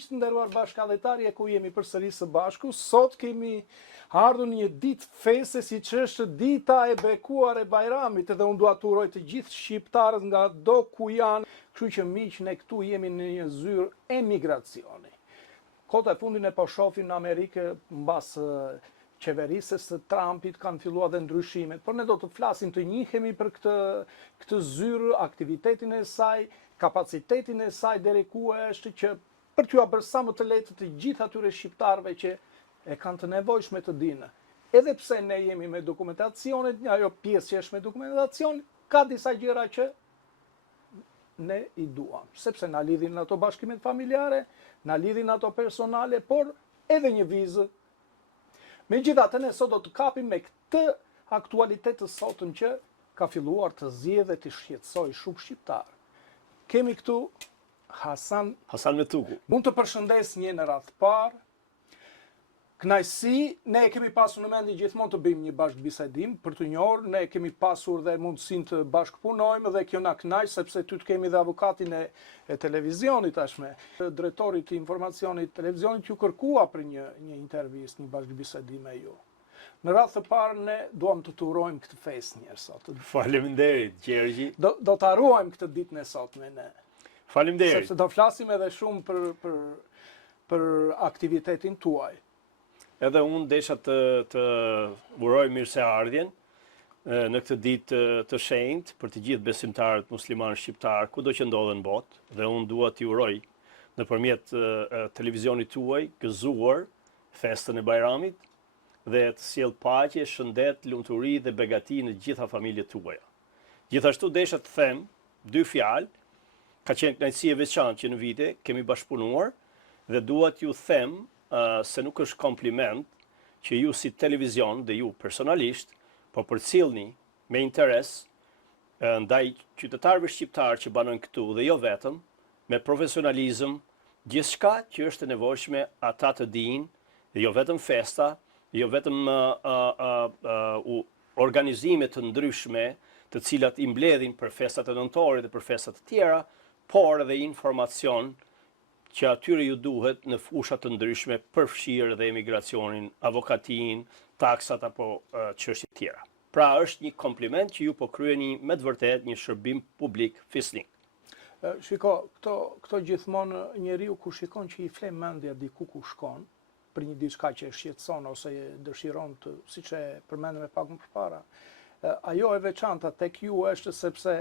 miq të nderuar bashkëdhetarë, ku jemi përsëri së bashku. Sot kemi ardhur një ditë feste, siç është dita e bekuar e Bajramit, dhe unë dua të uroj të gjithë shqiptarët nga do ku janë. Kështu që miq, ne këtu jemi në një zyrë emigracioni. Kota e fundit ne po shohim në Amerikë mbas qeverisës së Trumpit kanë filluar dhe ndryshimet, por ne do të flasim të njihemi për këtë zyrë, aktivitetin e saj, kapacitetin e saj deri ku është, që për t'ju bërë sa më të lehtë të gjithë atyre shqiptarëve që e kanë të nevojshme të dinë. Edhe pse ne jemi me dokumentacionet, ajo pjesë që është me dokumentacion, ka disa gjëra që ne i duam, sepse na lidhin ato bashkimet familjare, na lidhin ato personale, por edhe një vizë. Megjithatë, ne sot do të kapim me këtë aktualitet të sotëm që ka filluar të zgjidhë dhe të shqetësoj shumë shqiptarë. Kemi këtu Hasan Metuku. Mund të përshëndes një në radhë parë. Kënaqësi, ne kemi pasur në mendje gjithmonë të bëjmë një bashkëbisedim për të njohur, ne kemi pasur dhe mundësinë të bashkëpunojmë dhe kjo na kënaq sepse ty të kemi dhe avokatin e televizionit tashme. Drejtori i informacionit televizionit ju kërkua për një intervistë, një bashkëbisedim me ju. Në radhë të parë ne duam të urojmë këtë festë njerë sot. Faleminderit, Gjergji. Do ta ruajmë këtë ditën e sotme ne. Faleminderit. Sepse do flasim edhe shumë për aktivitetin tuaj. Edhe unë desha të uroj mirëseardhjen në këtë ditë të shenjtë për të gjithë besimtarët muslimanë shqiptarë kudo që ndodhen në botë, dhe unë dua t'i uroj nëpërmjet televizionit tuaj gëzuar festën e Bajramit dhe të sjell paqe, shëndet, lumturi dhe begati në gjitha familjet tuaja. Gjithashtu desha të them dy fjalë. Ka qenë kënaqësi e veçantë që në vite kemi bashkëpunuar dhe dua t'ju them se nuk është kompliment që ju si televizion dhe ju personalisht po përcjellni me interes ndaj qytetarëve shqiptarë që banojnë këtu dhe jo vetëm, me profesionalizëm, gjithçka që është e nevojshme ata të dinë, dhe jo vetëm festa, jo vetëm organizime të ndryshme të cilat i mbledhin për festat e nëntorit dhe për festat të tjera, por edhe informacion që atyre ju duhet në fushat të ndryshme përfshirë dhe emigracionin, avokatin, taksat apo çështje të tjera. Pra është një kompliment që ju po kryeni me të vërtet një shërbim publik fisnik. Shiko, këto gjithmonë njeriu kur shikon që i fle mendja diku ku shkon, për një diçka që e shqetëson ose dëshiron të, siç e përmendëm pak më përpara, ajo e veçanta tek ju është sepse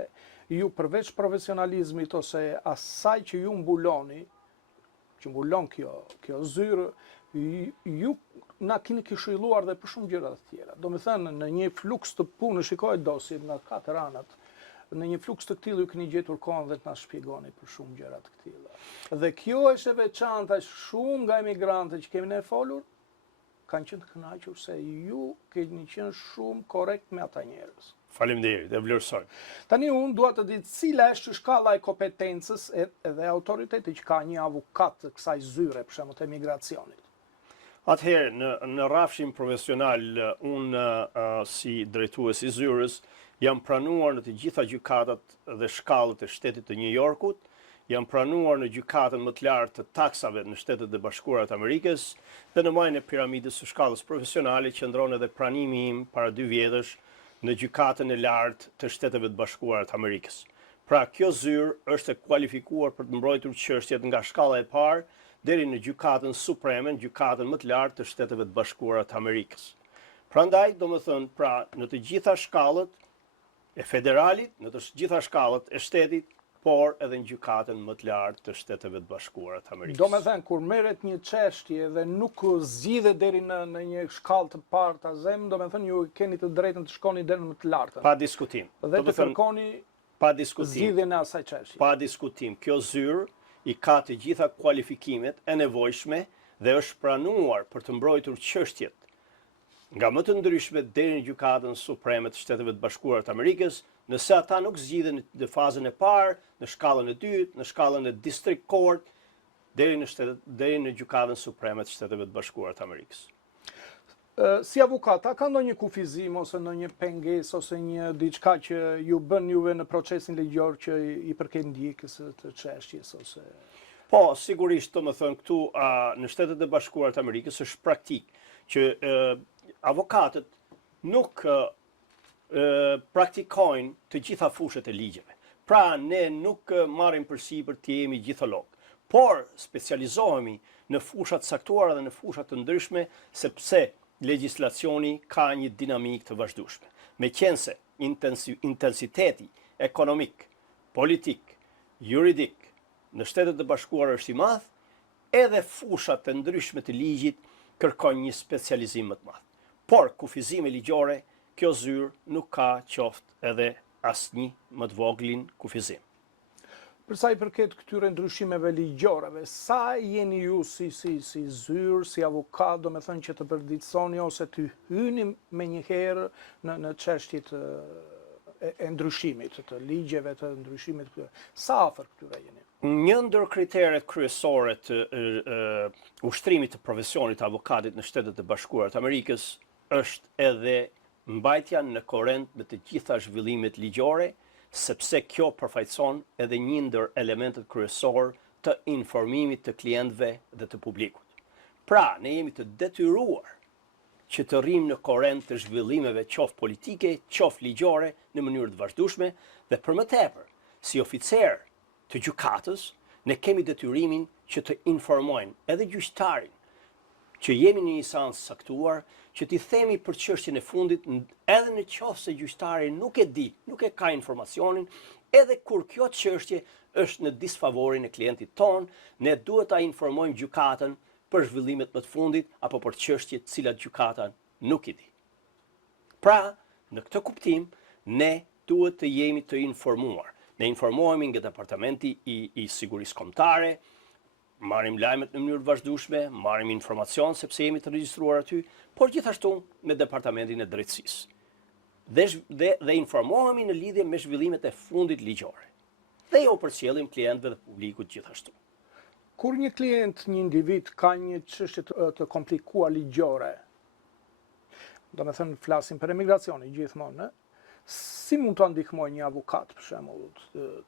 ju përveç profesionalizmit ose asaj që ju mbuloni, që mbulon kjo zyrë, ju na keni këshilluar dhe për shumë gjëra të tjera. Do me thënë, në një fluks të punë, shikoj dosit nga 4 anët, në një fluks të këtillë ju keni gjetur kohën dhe të na shpjegoni për shumë gjëra të këtilla. Dhe kjo është e veçanta, shumë nga emigrantët që kemi ne folur, kanë qenë të kënaqur se ju keni qenë shumë korrekt me ata njerëz. Faleminderit, e vlerësoj. Tani unë dua të di cila është shkalla e kompetencës edhe autoriteti që ka një avokat të kësaj zyre, për shembull të emigracionit. Atëherë, në rrafshin profesional, unë si drejtues i zyrës, jam pranuar në të gjitha gjykatat dhe shkallët e shtetit të New Yorkut, jam pranuar në gjykatën më të lartë të taksave në Shtetet e Bashkuara të Amerikës, dhe në majën e piramidës së shkallës profesionale qëndron edhe pranimi im para 2 vjetësh në gjykatën e lartë të Shteteve të Bashkuara të Amerikës. Pra, kjo zyrë është e kualifikuar për të mbrojtur çështjet nga shkalla e parë deri në gjykatën supreme, në gjykatën më të lartë të Shteteve të Bashkuara të Amerikës. Prandaj, domethënë, pra, në të gjitha shkallët e federalit, në të gjitha shkallët e shtetit, por edhe në gjykatën më të lartë të Shteteve të Bashkuara të Amerikës. Do me thënë, kur merret një çështje dhe nuk zgjidhet deri në një shkallë të parë të zemë, do me thënë, ju keni të drejtën të shkoni deri në më të lartën. Pa diskutim. Dhe të kërkoni zgjidhjen e asaj çështje. Pa diskutim. Kjo zyrë i ka të gjitha kualifikimet e nevojshme dhe është pranuar për të mbrojtur çështjet nga më të ndryshme deri në gjykatën supreme të Shteteve të Bashkuara të Amerikës, nëse ata nuk zgjidhen në fazën e parë, në shkallën e dytë, në shkallën e district court, deri në gjykatën supreme të Shteteve të Bashkuara të Amerikës. Si avokat, a ka ndonjë kufizim ose ndonjë pengesë ose një diçka që ju bën juve në procesin ligjor që i përket ndjekjes të çështjes ose Po, sigurisht të më thënë këtu në Shtetet e Bashkuara të Amerikës është praktik që avokatët nuk praktikojnë të gjitha fushat e ligjeve. Pra, ne nuk marrim përsipër të jemi gjitholog, por specializohemi në fushat saktuara dhe në fushat të ndryshme sepse legjislacioni ka një dinamik të vazhdueshme. Meqense intensiteti ekonomik, politik, juridik në Shtetet e Bashkuara është i madh, edhe fushat të ndryshme të ligjit kërkojnë një specializim më të madh. Por kufizime ligjore, kjo zyrë nuk ka qoftë edhe asnjë më të voglin kufizim. Për sa i përket këtyre ndryshimeve ligjoreve, sa jeni ju si zyrë, si avokat, do me thënë që të përditësoni ose të hyni me një herë në çështjet e ndryshimit, të ligjeve, të ndryshimit, sa afër këtyre jeni? Një ndër kriteret kryesore të ushtrimit të profesionit të avokatit në Shtetet e Bashkuara të Amerikës është edhe mbajtja në korrent me të gjitha zhvillimet ligjore, sepse kjo përfaqëson edhe një ndër elementet kryesor të informimit të klientëve dhe të publikut. Pra, ne jemi të detyruar që të rrim në korrent të zhvillimeve qoftë politike, qoftë ligjore në mënyrë të vazhdueshme dhe për më tepër, si oficer të gjykatës, ne kemi detyrimin që të informojmë edhe gjyqtarin që jemi në një seancë saktuar, që t'i themi për çështjen e fundit, edhe në qoftë se gjyqtari nuk e di, nuk e ka informacionin, edhe kur kjo çështje është në disfavorin e klientit ton, ne duhet ta informojmë gjykatën për zhvillimet më të fundit apo për çështjet të cilat gjykata nuk i di. Pra, në këtë kuptim, ne duhet të jemi të informuar. Ne informohemi nga Departamenti i Sigurisë Kombëtare, marrim lajmet në mënyrë vazhdueshme, marrim informacion sepse jemi të regjistruar aty, por gjithashtu me Departamentin e Drejtësisë. Dhe informohemi në lidhje me zhvillimet e fundit ligjore. Dhe jo përcjellim klientëve dhe publikut gjithashtu. Kur një klient, një individ ka një çështje të komplikuar ligjore, do me thënë flasim për emigracionin gjithmonë, si mund të ndihmojë një avokat, për shembull,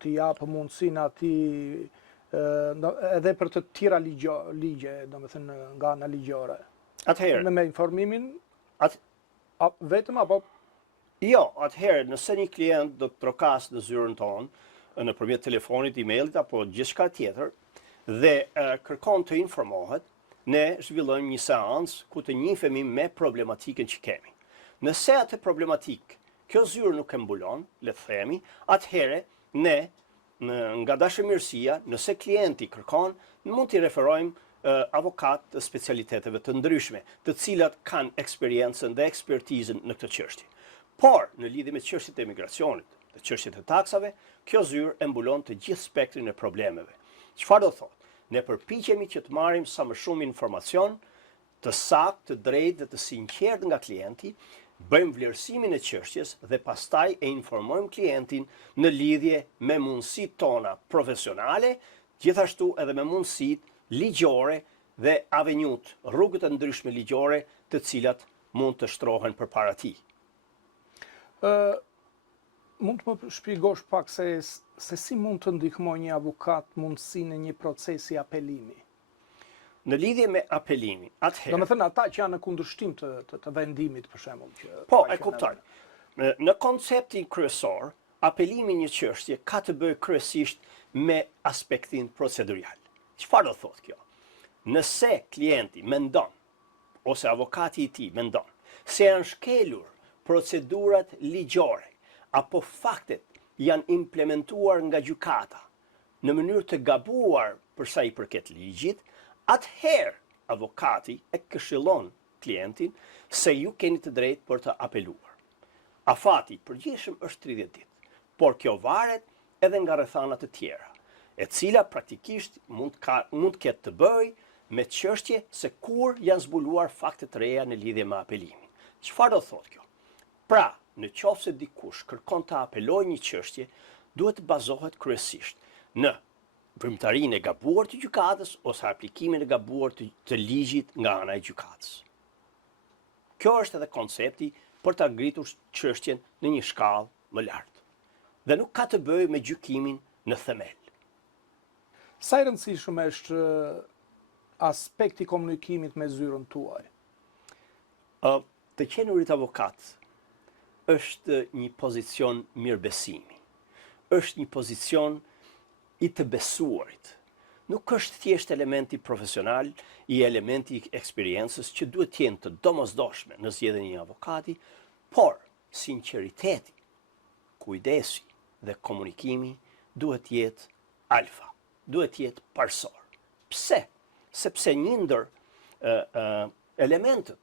të japë mundësinë atij edhe për të tjera ligje, do me thënë nga ana ligjore. Atëherë, Me informimin vetëm apo? Jo, atëherë, nëse një klient do të trokas në zyrën tonë, nëpërmjet telefonit, emailit apo gjithçka tjetër, dhe kërkon të informohet, ne zhvillojmë një seancë ku të njihemi me problematikën që kemi. Nëse atë problematikë kjo zyrë nuk e mbulon, le të themi, atëherë ne nga dashamirësia, nëse klienti kërkon, mund t'i referojmë avokat të specialiteteve të ndryshme, të cilat kanë eksperiencën dhe ekspertizën në këtë çështje. Por, në lidhje me çështjet e emigracionit, dhe çështjet e taksave, kjo zyrë e mbulon të gjithë spektrin e problemeve. Çfarë do thotë? Ne përpiqemi që të marrim sa më shumë informacion të saktë, të drejtë dhe të sinqertë nga klienti, bëjmë vlerësimin e çështjes dhe pastaj e informojmë klientin në lidhje me mundësitë tona profesionale, gjithashtu edhe me mundësitë ligjore dhe avenjut, rrugët e ndryshme ligjore të cilat mund të shtrohen përpara tij. Mund të më shpjegosh pak se si mund të ndihmojë një avokat mundësinë e një procesi apelimi? Në lidhje me apelimin, atëherë... Do me thënë ata që janë në kundërshtim të vendimit, për shembull. Po, e kuptoj. Në konceptin kryesor, apelimi një çështje ka të bëjë kryesisht me aspektin procedurial. Çfarë do thotë kjo? Nëse klienti mendon, ose avokati i tij mendon, se janë shkelur procedurat ligjore, apo faktet janë implementuar nga gjykata në mënyrë të gabuar për sa i përket ligjit, atëherë avokati e këshillon klientin se ju keni të drejtë për të apeluar. Afati përgjithshëm është 30 ditë, por kjo varet edhe nga rrethanat të tjera, e cila praktikisht mund ketë të bëjë me çështje se kur janë zbuluar fakte të reja në lidhje me apelimin. Çfarë do thotë kjo? Pra, në qoftë se dikush kërkon të apelojë një çështje, duhet të bazohet kryesisht në vrimtarinë e gabuar të gjykatës ose aplikimin e gabuar të ligjit nga ana e gjykatës. Kjo është edhe koncepti për të ngritur çështjen në një shkallë më lartë. Dhe nuk ka të bëjë me gjykimin në themel. Sa i rëndësishëm është aspekti komunikimit me zyrën tuaj? Të qenurit avokat është një pozicion mirëbesimi. Është një pozicion i të besuarit. Nuk është thjesht elementi profesional, i elementi i eksperiencës që duhet të jenë të domosdoshme në zgjedhjen e një avokati, por sinqeriteti, kujdesi dhe komunikimi duhet të jetë alfa, duhet të jetë parsor. Pse? Sepse një ndër elementet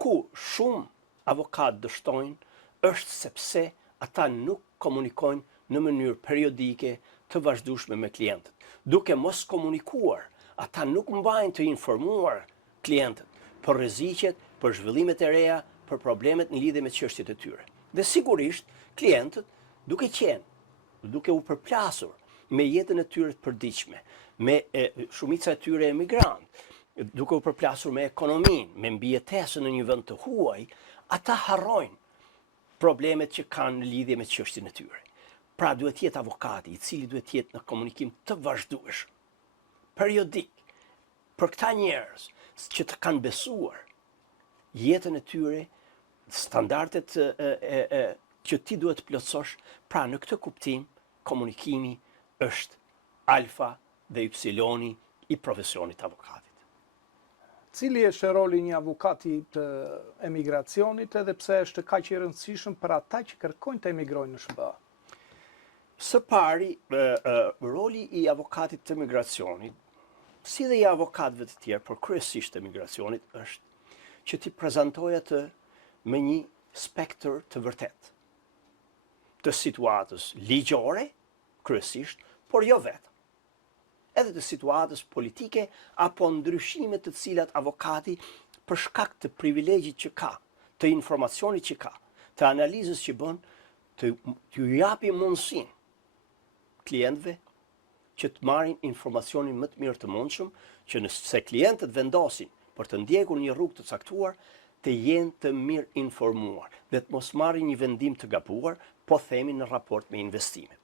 ku shumë avokat dështojnë është sepse ata nuk komunikojnë në mënyrë periodike të vazhdueshme me klientët. Duke mos komunikuar, ata nuk mbajnë të informuar klientët për rreziqet, për zhvillimet e reja, për problemet në lidhje me çështjet e tyre. Dhe sigurisht, klientët duke u përplasur me jetën e tyre të përditshme, me shumica e tyre emigrant, duke u përplasur me ekonominë, me mbijetesën në një vend të huaj, ata harrojnë problemet që kanë në lidhje me çështjen e tyre. Pra duhet jetë avokati i cili duhet jetë në komunikim të vazhdueshëm, periodik, për këta njerëz që të kanë besuar jetën e tyre, standardet që ti duhet të plotësosh, pra në këtë kuptim komunikimi është alfa dhe ypsiloni i profesionit avokatit. Cili është roli një avokati të emigracionit edhe pse është kaq i rëndësishëm për ata që kërkojnë të emigrojnë në SBA? Së pari, roli i avokatit të emigracionit, si dhe i avokatëve të tjerë, por kryesisht të emigracionit, është që ti prezantojë atë me një spektër të vërtet, të situatës ligjore, kryesisht, por jo vetëm. Edhe të situatës politike apo ndryshimet të cilat avokati për shkak të privilegjit që ka, të informacionit që ka, të analizës që bën, t'ju japi mundësinë klientëve që të marrin informacionin më të mirë të mundshëm, që nëse klientët vendosin për të ndjekur një rrugë të caktuar, të jenë të mirë informuar dhe të mos marrin një vendim të gabuar, po themi në raport me investimet.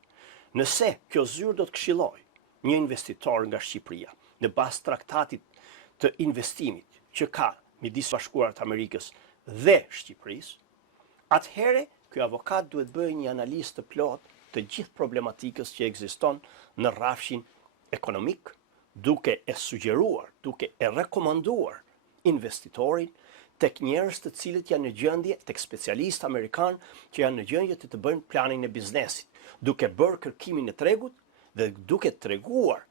Nëse kjo zyrë do të këshillojë një investitor nga Shqipëria në bazë traktatit të investimit që ka midis Bashkuarat të Amerikës dhe Shqipërisë, atëherë ky avokat duhet bëjë një analizë të plotë të gjithë problematikës që ekziston në rrafshin ekonomik, duke e sugjeruar, duke e rekomanduar investitorin tek njerëz të cilët janë në gjendje, tek specialistë amerikanë që janë në gjendje të bëjnë planin e biznesit, duke bërë kërkimin e tregut dhe duke treguar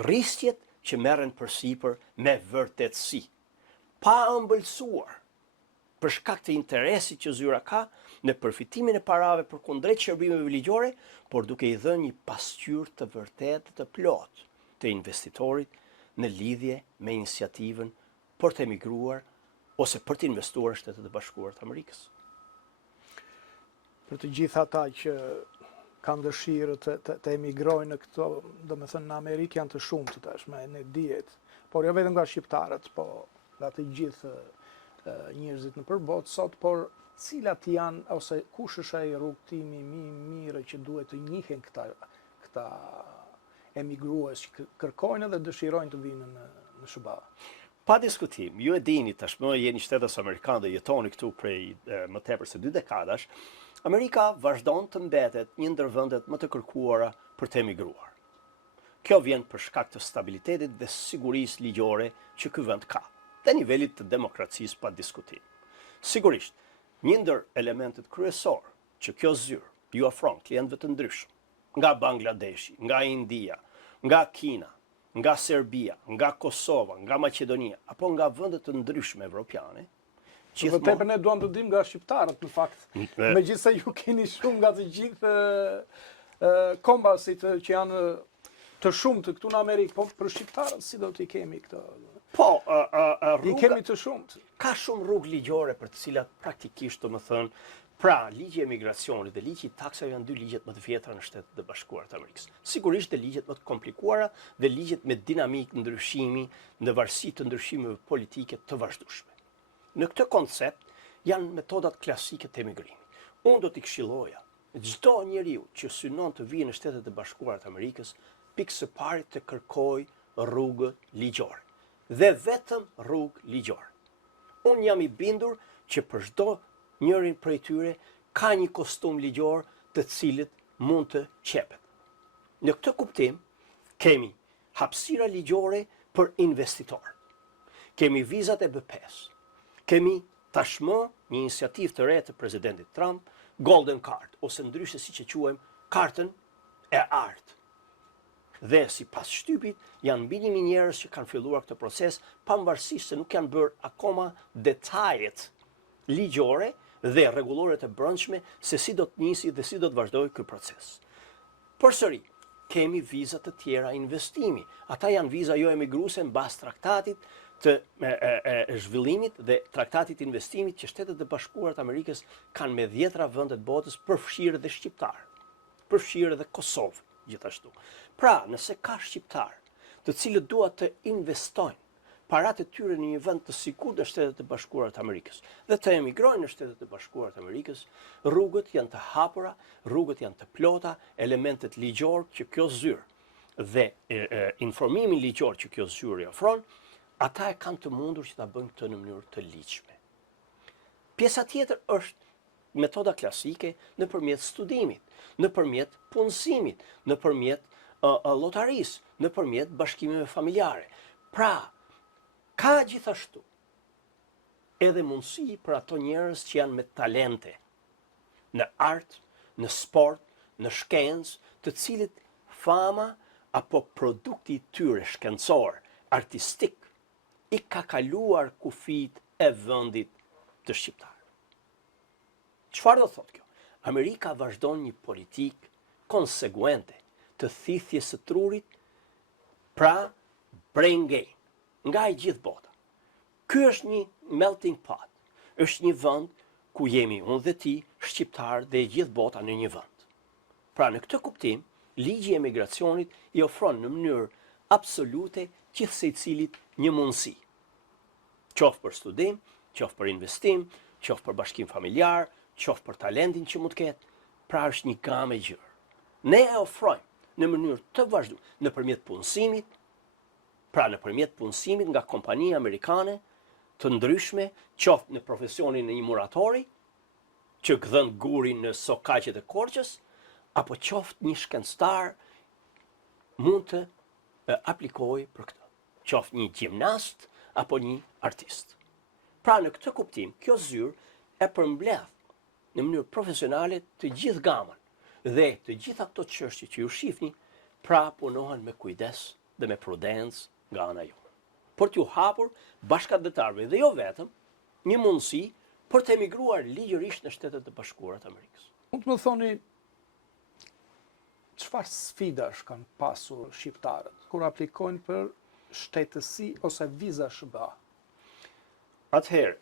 rrisjet që merren përsipër me vërtetësi, pa ëmbëlsuar për shkak të interesit që zyra ka në përfitimin e parave përkundrejt shërbimeve ligjore, por duke i dhënë një pasqyrë të vërtetë të plotë të investitorit në lidhje me iniciativën për të emigruar ose për të investuar në Shtetet e Bashkuara të Amerikës. Për të gjithë ata që kanë dëshirë të emigrojnë në këto, domethënë në Amerikë janë të shumtë tashmë, ne dihet, por jo vetëm nga shqiptarët, po nga të gjithë njerëzit në përbot sot, por cilat janë, ose kush është ai rrugtimi më i mirë që duhet të njihen këta emigrues që kërkojnë dhe dëshirojnë të vinë në SBA? Pa diskutim, ju e dini tashmë jeni shtetës amerikan dhe jetoni këtu prej më tepër se 2 dekadash, Amerika vazhdon të mbetet një ndër vendet më të kërkuara për të emigruar. Kjo vjen për shkak të stabilitetit dhe sigurisë ligjore që ky vend ka, dhe nivelit të demokracisë pa diskutim. Sigurisht, një ndër elementet kryesor që kjo zyrë ju ofron klientëve të ndryshëm, nga Bangladeshi, nga India, nga Kina, nga Serbia, nga Kosova, nga Maqedonia, apo nga vendet të ndryshme evropiane, Vërtet ne duam të dimë nga shqiptarët në fakt. Megjithëse ju keni shumë nga të gjithë kombasit që janë të shumtë këtu në Amerikë, po për shqiptarët si do t'i kemi këto? Po, I kemi të shumtë. Ka shumë rrugë ligjore për të cilat praktikisht, domethënë, pra ligji i emigracionit dhe ligji i taksave janë 2 ligjet më të vjetra në Shtetet e Bashkuara të Amerikës. Sigurisht dhe ligjet më të komplikuara dhe ligjet me dinamikë ndryshimi në varësi të ndryshimeve politike të vazhdueshme. Në këtë koncept janë metodat klasike të emigrimit. Unë do t'i këshilloja çdo njeriu që synon të vijë në Shtetet e Bashkuara të Amerikës pikë së pari të kërkoj rrugë ligjore. Dhe vetëm rrugë ligjore. Unë jam i bindur që për çdo njërin prej tyre ka një kostum ligjor të cilit mund të qepet. Në këtë kuptim, kemi hapësira ligjore për investitorë. Kemi vizat e B5. Kemi tashmë një iniciativë të re të presidentit Trump, Golden Card, ose ndryshe siç e quajmë, kartën e artë. Dhe si pas shtypit, janë mbi 1.000 njerëz që kanë filluar këtë proces, pavarësisht se nuk janë bërë akoma detajet ligjore dhe rregullore të brendshme se si do të nisi dhe si do të vazhdojë ky proces. Përsëri, kemi viza të tjera investimi. Ata janë viza jo emigruese mbas traktatit të zhvillimit dhe traktatit investimit që Shtetet e Bashkuara të Amerikës kanë me 10 vende të botës, përfshirë dhe shqiptarë, përfshirë dhe Kosovë gjithashtu. Pra, nëse ka shqiptarë të cilët duan të investojnë paratë e tyre në një vend të sigurt në Shtetet e Bashkuara të Amerikës dhe të emigrojnë në Shtetet e Bashkuara të Amerikës, rrugët janë të hapura, rrugët janë të plota, elementet ligjor që kjo zyrë dhe informimin ligjor që kjo zyrë i ofron, ata e kanë të mundur që ta bëjnë këtë në mënyrë të ligjshme. Pjesa tjetër është metoda klasike nëpërmjet studimit, nëpërmjet punësimit, nëpërmjet llotarisë, nëpërmjet bashkimeve familjare. Pra, ka gjithashtu edhe mundësi për ato njerëz që janë me talente në art, në sport, në shkencë, të cilët fama apo produkti i tyre shkencor, artistik, i ka kaluar kufit e vendit të shqiptarë. Çfarë do thotë kjo? Amerika vazhdon një politikë konsekuente të thithjes së trurit, pra brain gain, nga e gjithë bota. Ky është një melting pot, është një vend ku jemi unë dhe ti, shqiptarë dhe e gjithë bota në një vend. Pra në këtë kuptim, ligji i emigracionit i ofron në mënyrë absolute gjithsecilit një mundësi. Qoftë për studim, qoftë për investim, qoftë për bashkim familjar, qoftë për talentin që mund të ketë, pra është një gamë e gjerë. Ne e ofrojmë në mënyrë të vazhdueshme nëpërmjet punësimit, pra nëpërmjet punësimit nga kompani amerikane të ndryshme, qoftë në profesionin e një muratori, që gdhën gurin në sokaqet e Korçës, apo qoftë një shkencëtar mund të aplikojë për këtë. Qoftë një gjimnast apo një artist. Pra në këtë kuptim, kjo zyrë e përmbledh në mënyrë profesionale të gjithë gamën dhe të gjitha këto çështje që ju shihni, pra punohen me kujdes dhe me prudencë nga ana jote. Për t'ju hapur bashkëdhetarëve dhe jo vetëm një mundësi për të emigruar ligjërisht në Shtetet e Bashkuara të Amerikës. Mund të më thoni çfarë sfidash kanë pasur shqiptarët kur aplikojnë për shtetësi ose viza SBA? Atëherë,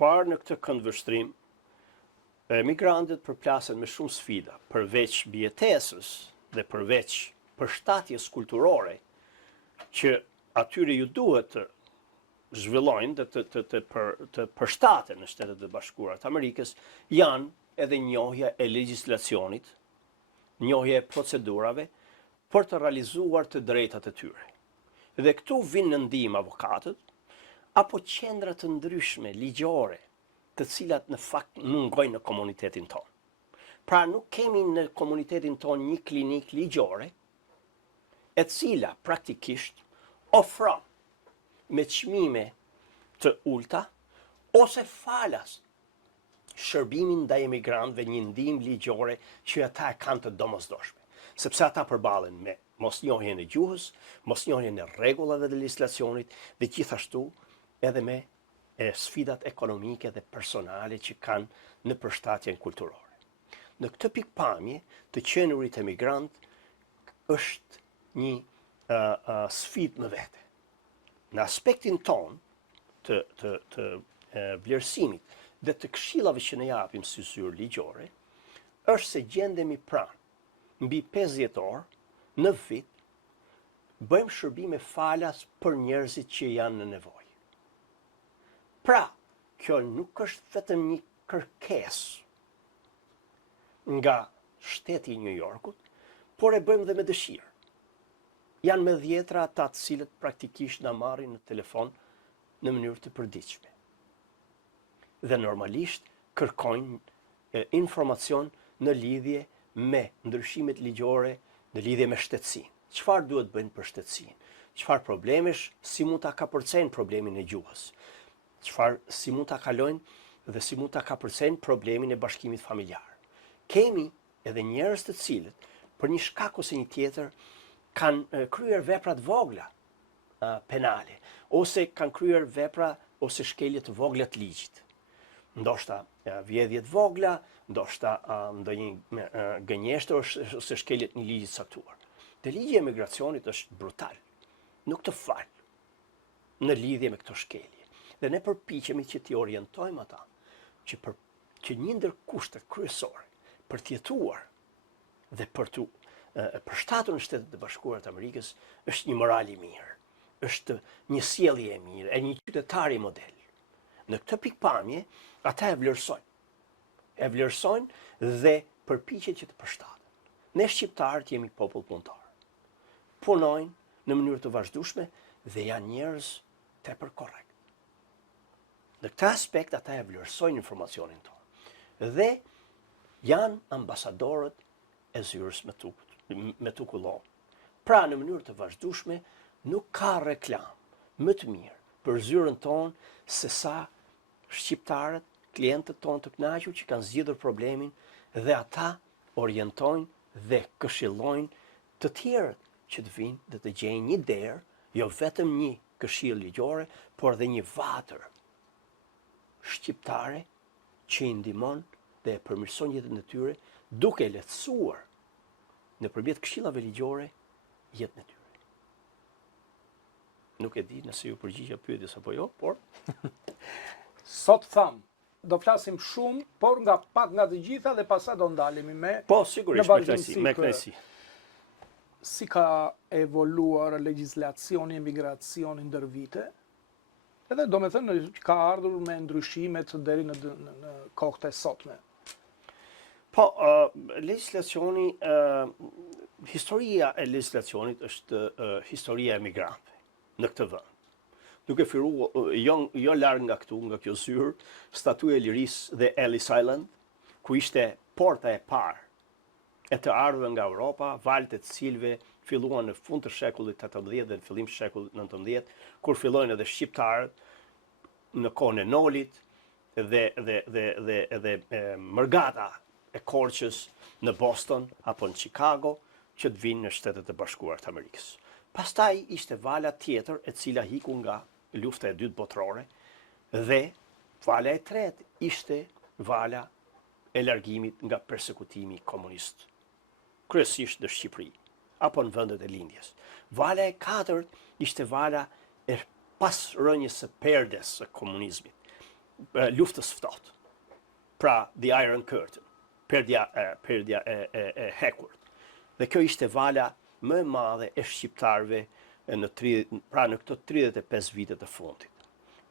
parë në këtë këndvështrim, emigrantët përplasen me shumë sfida, përveç mbijetesës dhe përveç përshtatjes kulturore që atyre ju duhet të zhvillojnë dhe të përshtaten në Shtetet e Bashkuara të Amerikës, janë edhe njohja e legjislacionit, njohja e procedurave për të realizuar të drejtat e tyre. Dhe këtu vinë në ndihmë avokatët, apo qendra të ndryshme ligjore, të cilat në fakt mungojnë në komunitetin tonë. Pra nuk kemi në komunitetin tonë një klinik ligjore, e cila praktikisht ofron me çmime të ulta ose falas shërbimin ndaj emigrantëve një ndihmë ligjore që ata e kanë të domosdoshme, sepse ata përballen me mosnjohjen e gjuhës, mosnjohjen e rregullave të legjislacionit dhe gjithashtu edhe me sfidat ekonomike dhe personale që kanë në përshtatjen kulturore. Në këtë pikpamje, të qenurit emigrant është një sfidë më vete. Në aspektin ton të vlerësimit dhe të këshillave që ne japim si zyrë ligjore, është se gjendemi pranë mbi 50 orë në vit, bëjmë shërbime falas për njerëzit që janë në nevojë. Pra, kjo nuk është vetëm një kërkesë nga shteti i New Yorkut, por e bëjmë dhe me dëshirë. Janë me dhjetra ata të cilët praktikisht na marrin në telefon në mënyrë të përditshme. Dhe normalisht kërkojnë informacion në lidhje me ndryshimet ligjore, në lidhje me shtetësinë. Çfarë duhet bëjnë për shtetësinë? Çfarë problemesh, si mund ta kapërcejnë problemin e gjuhës? Si mund ta kalojnë dhe si mund ta kapërcejnë problemin e bashkimit familjar? Kemi edhe njerëz të cilët për një shkak ose një tjetër kanë kryer vepra të vogla penale, ose kanë kryer vepra ose shkelje të vogla të ligjit. Ndoshta vjedhje të vogla, ndoshta ndonjë gënjeshtër ose shkelje të një ligji të caktuar. Dhe ligji i emigracionit është brutal. Nuk të fal në lidhje me këto shkelje. Dhe ne përpiqemi që t'i orientojmë ata që një ndër kushtet kryesore për të jetuar dhe për të përshtatur në Shtetet e Bashkuara të Amerikës është një moral i mirë, është një sjellje e mirë, e një qytetari model. Në këtë pikpamje, ata e vlerësojnë. E vlerësojnë dhe përpiqen që të përshtaten. Ne shqiptarët jemi popull punëtar. Punojnë në mënyrë të vazhdueshme dhe janë njerëz tepër korrekt. Në këtë aspekt ata e vlerësojnë informacionin tonë. Dhe janë ambasadorët e zyrës me tukullon. Pra në mënyrë të vazhdueshme nuk ka reklam më të mirë për zyrën tonë se sa shqiptarët, klientët tonë të kënaqur që kanë zgjidhur problemin dhe ata orientojnë dhe këshillojnë të tjerët që të vinë dhe të gjejnë një derë, jo vetëm një këshill ligjore, por dhe një vatër shqiptare që i ndihmon dhe e përmirëson jetën e tyre duke lehtësuar nëpërmjet këshillave ligjore jetën e tyre. Nuk e di nëse ju përgjigja pyetjes apo jo, por Sot tham, do flasim shumë, por pak nga të gjitha dhe pastaj do ndalemi me po sigurisht me kënaqësi. Si ka evoluar legjislacioni e migracioni ndër vite? Edhe do me thënë ka ardhur me ndryshimet deri në kohët e sotme. Po, legjislacioni, historia e legjislacionit është historia e migrantëve në këtë vend. Duke filluar jo larg nga këtu, nga kjo zyrë, Statuja e Lirisë dhe Ellis Island, ku ishte porta e parë e të ardhurve nga Europa, valët e të cilëve filluan në fund të shekullit 18 dhe në fillim të shekullit 19, kur fillojnë edhe shqiptarët në kohën e Nolit dhe mërgata e Korçës në Boston apo në Chicago që të vinë në Shtetet e Bashkuara të Amerikës. Pastaj ishte vala tjetër e cila hiku nga lufta e dytë botërore dhe vala e tretë ishte vala e largimit nga persekutimi komunist, kryesisht në Shqipëri apo në vendet e lindjes. Vala e katërt ishte vala e pas rënjes së perdes së komunizmit, luftës ftohtë. Pra the Iron Curtain, perdja e hekur. Dhe kjo ishte vala më e madhe e shqiptarëve në këto 35 vitet e fundit.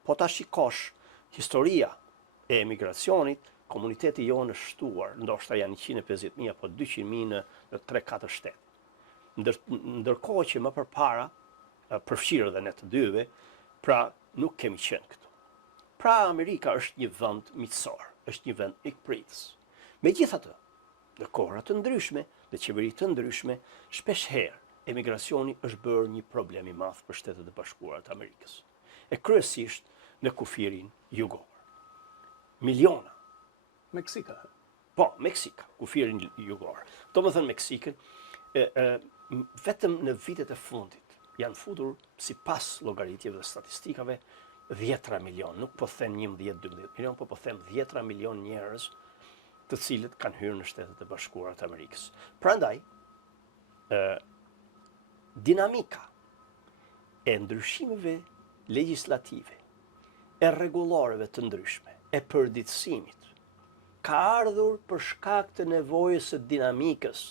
Po ta shikosh historia e emigracionit, komuniteti jonë është shtuar, ndoshta janë 150.000 apo 200.000 në 3-4 shtete. Ndërkohë që më përpara, përfshirë dhe ne të dyve, pra nuk kemi qenë këtu. Pra Amerika është një vend miqësor, është një vend ikpritës. Megjithatë, në kohra të ndryshme dhe qeveri të ndryshme, shpesh herë emigracioni është bërë një problem i madh për Shtetet e Bashkuara të Amerikës. E kryesisht në kufirin jugor. Miliona. Meksika. Po, Meksika, kufirin jugor. Do më thënë Meksikën, vetëm në vitet e fundit janë futur sipas llogaritjeve dhe statistikave 10 milion, nuk po them 11-12 milion, po them 10 milion njerëz të cilët kanë hyrë në Shtetet e Bashkuara të Amerikës. Prandaj, dinamika e ndryshimeve legjislative, e rregulloreve të ndryshme, e përditësimit, ka ardhur për shkak të nevojës së dinamikës,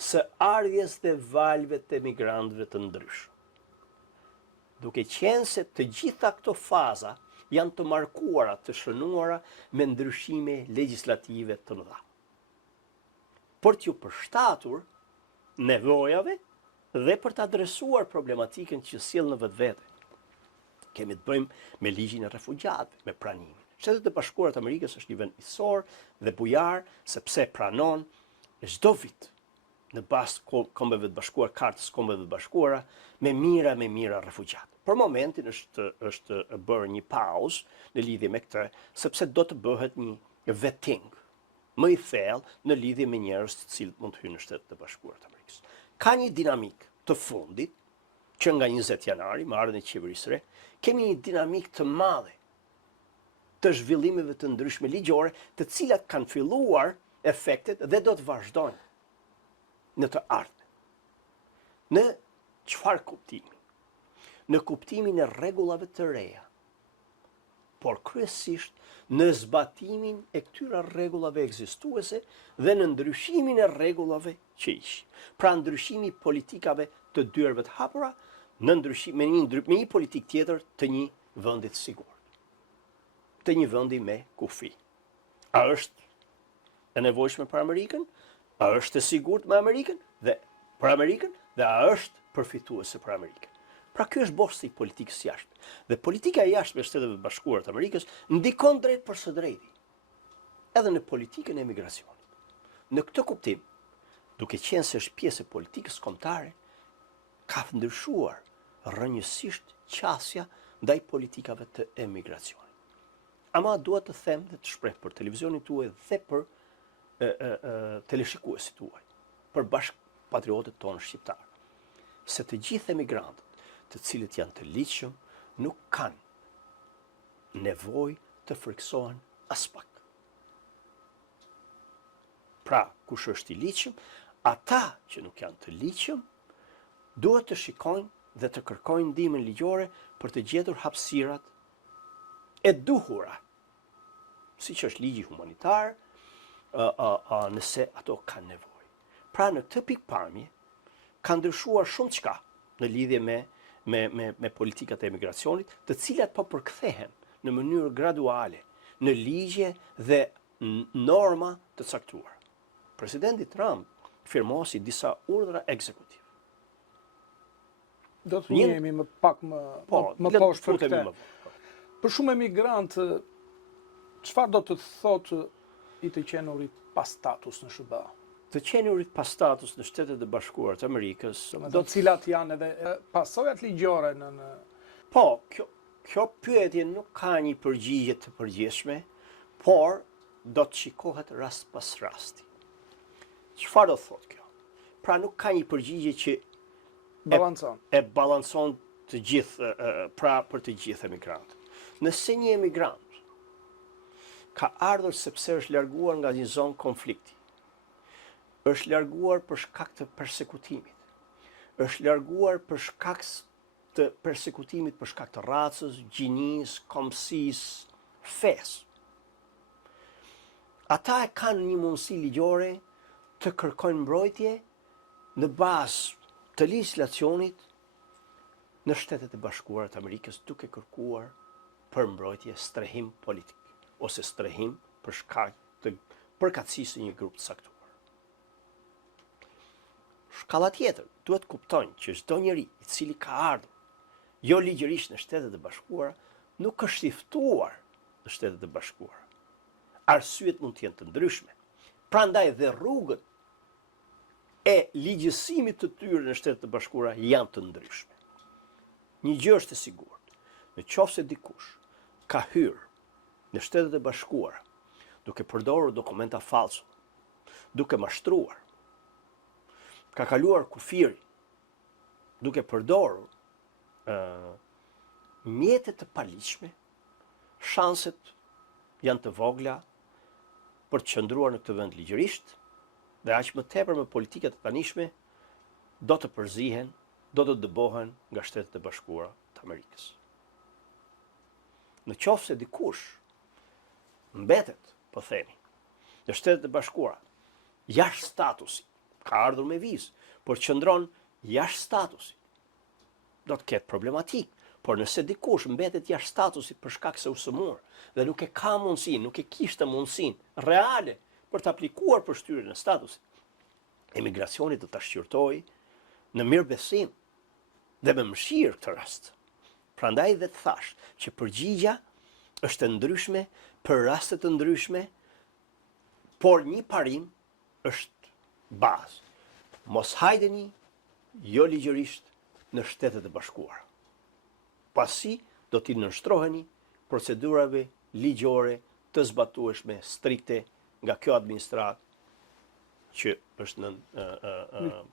së ardhjes dhe valve të migrantëve të ndryshëm. Duke qenë se të gjitha këto faza janë të markuara, të shënuara me ndryshime legjislative të mëdha. Për t'ju përshtatur, nevojave dhe për të adresuar problematikën që sjell në vetvete. Kemi të bëjmë me ligjin e refugjatëve, me pranimin. Shtetet e Bashkuara të Amerikës është një vend isor dhe bujar sepse pranon çdo vit në bazë kombeve të bashkuara, kartës kombeve të bashkuara, me mira refugjatë. Për momentin është bërë një pauzë në lidhje me këtë, sepse do të bëhet një vetting më i thellë në lidhje me njerëz të cilët mund të hyjnë në Shtetet e Bashkuara të Amerikës. Ka një dinamik të fundit që nga 20 janari, me ardhmën e qeverisë re, kemi një dinamik të madhe të zhvillimeve të ndryshme ligjore, të cilat kanë filluar efektet dhe do të vazhdojnë në të ardhmen. Në çfarë kuptimi? Në kuptimin e rregullave të reja, por kryesisht në zbatimin e këtyra rregullave ekzistuese dhe në ndryshimin e rregullave që ishin. Pra ndryshimi politikave të dyerve të hapura në ndryshim me një politikë tjetër të një vendi të sigurt, të një vendi me kufi. A është e nevojshme për Amerikën? A është e sigurt me Amerikën dhe për Amerikën dhe a është përfituese për Amerikën? Pra ky është bosti i politikës jashtë. Dhe politika e jashtme e Shteteve të Bashkuara të Amerikës ndikon drejt për së drejti edhe në politikën e emigracionit. Në këtë kuptim, duke qenë se është pjesë e politikës kombëtare, ka ndryshuar rrënjësisht qasja ndaj politikave të emigracionit. Ama dua të them dhe të shpreh për televizionin tuaj dhe për teleshikuesit tuaj, për bashkëpatriotët tonë shqiptarë, se të gjithë emigrantët të cilët janë të ligjshëm nuk kanë nevojë të friksohen as pak. Pra, kush është i ligjshëm, ata që nuk janë të ligjshëm duhet të shikojnë dhe të kërkojnë ndihmën ligjore për të gjetur hapësirat e duhura, siç është ligji humanitar, nëse ato kanë nevojë. Pra në këtë pikpamje ka ndryshuar shumë çka në lidhje me politikat e emigracionit, të cilat po përkthehen në mënyrë graduale në ligje dhe norma të caktuara. Presidenti Trump firmosi disa urdhra ekzekutive. Do të jemi më pak më poshtë për këtë. Për shumë emigrantë, çfarë do të thotë i të qenurit pa status në SBA? Të qenurit pa status në Shtetet e Bashkuara të Amerikës, do të cilat janë edhe pasojat ligjore në Po, kjo pyetje nuk ka një përgjigje të përgjithshme, por do të shikohet rast pas rasti. Çfarë do thotë kjo? Pra nuk ka një përgjigje që e balancon të gjithë, pra për të gjithë emigrantët. Nëse një emigrant ka ardhur sepse është larguar nga një zonë konflikti, është larguar për shkak të persekutimit, është larguar për shkak të persekutimit për shkak të racës, gjinisë, kombësisë, fesë. Ata e kanë një mundësi ligjore të kërkojnë mbrojtje në bazë të legjislacionit në Shtetet e Bashkuara të Amerikës, duke kërkuar për mbrojtje strehim politik ose strehim për shkak të përkatësisë së një grupi të caktuar. Shkalla tjetër duhet kuptojnë që çdo njeri i cili ka ardhur jo ligjërisht në Shtetet e Bashkuara nuk është i ftuar në Shtetet e Bashkuara. Arsyet mund të jenë të ndryshme. Prandaj dhe rrugët e ligjësimit të tyre në Shtetet e Bashkuara janë të ndryshme. Një gjë është e sigurt. Nëse dikush ka hyrë në Shtetet e Bashkuara duke përdorur dokumenta falso, duke mashtruar, ka kaluar kufiri, duke përdorur mjete të paligjshme, shanset janë të vogla për të qëndruar në këtë vend ligjërisht, dhe aq më tepër me politikat të tanishme do të përzihen, do të dëbohen nga Shtetet e Bashkuara të Amerikës. Në qoftë se dikush mbetet, po themi, në Shtetet e Bashkuara jashtë statusit, ka ardhur me vizë, por qëndron jashtë statusit, do të ketë problematik. Por nëse dikush mbetet jashtë statusit për shkak se u sëmur dhe nuk e ka mundësinë, nuk e kishte mundësinë reale për të aplikuar për shtyrjen e statusit, emigracioni do ta shqyrtoj në mirëbesim dhe me mëshirë këtë rast. Prandaj dhe të thash që përgjigja është e ndryshme për raste të ndryshme, por një parim është bazë. Mos hajdeni jo ligjërisht në Shtetet e Bashkuara. Pasi do t'i nënshtroheni procedurave ligjore të zbatueshme strikte nga kjo administratë që është në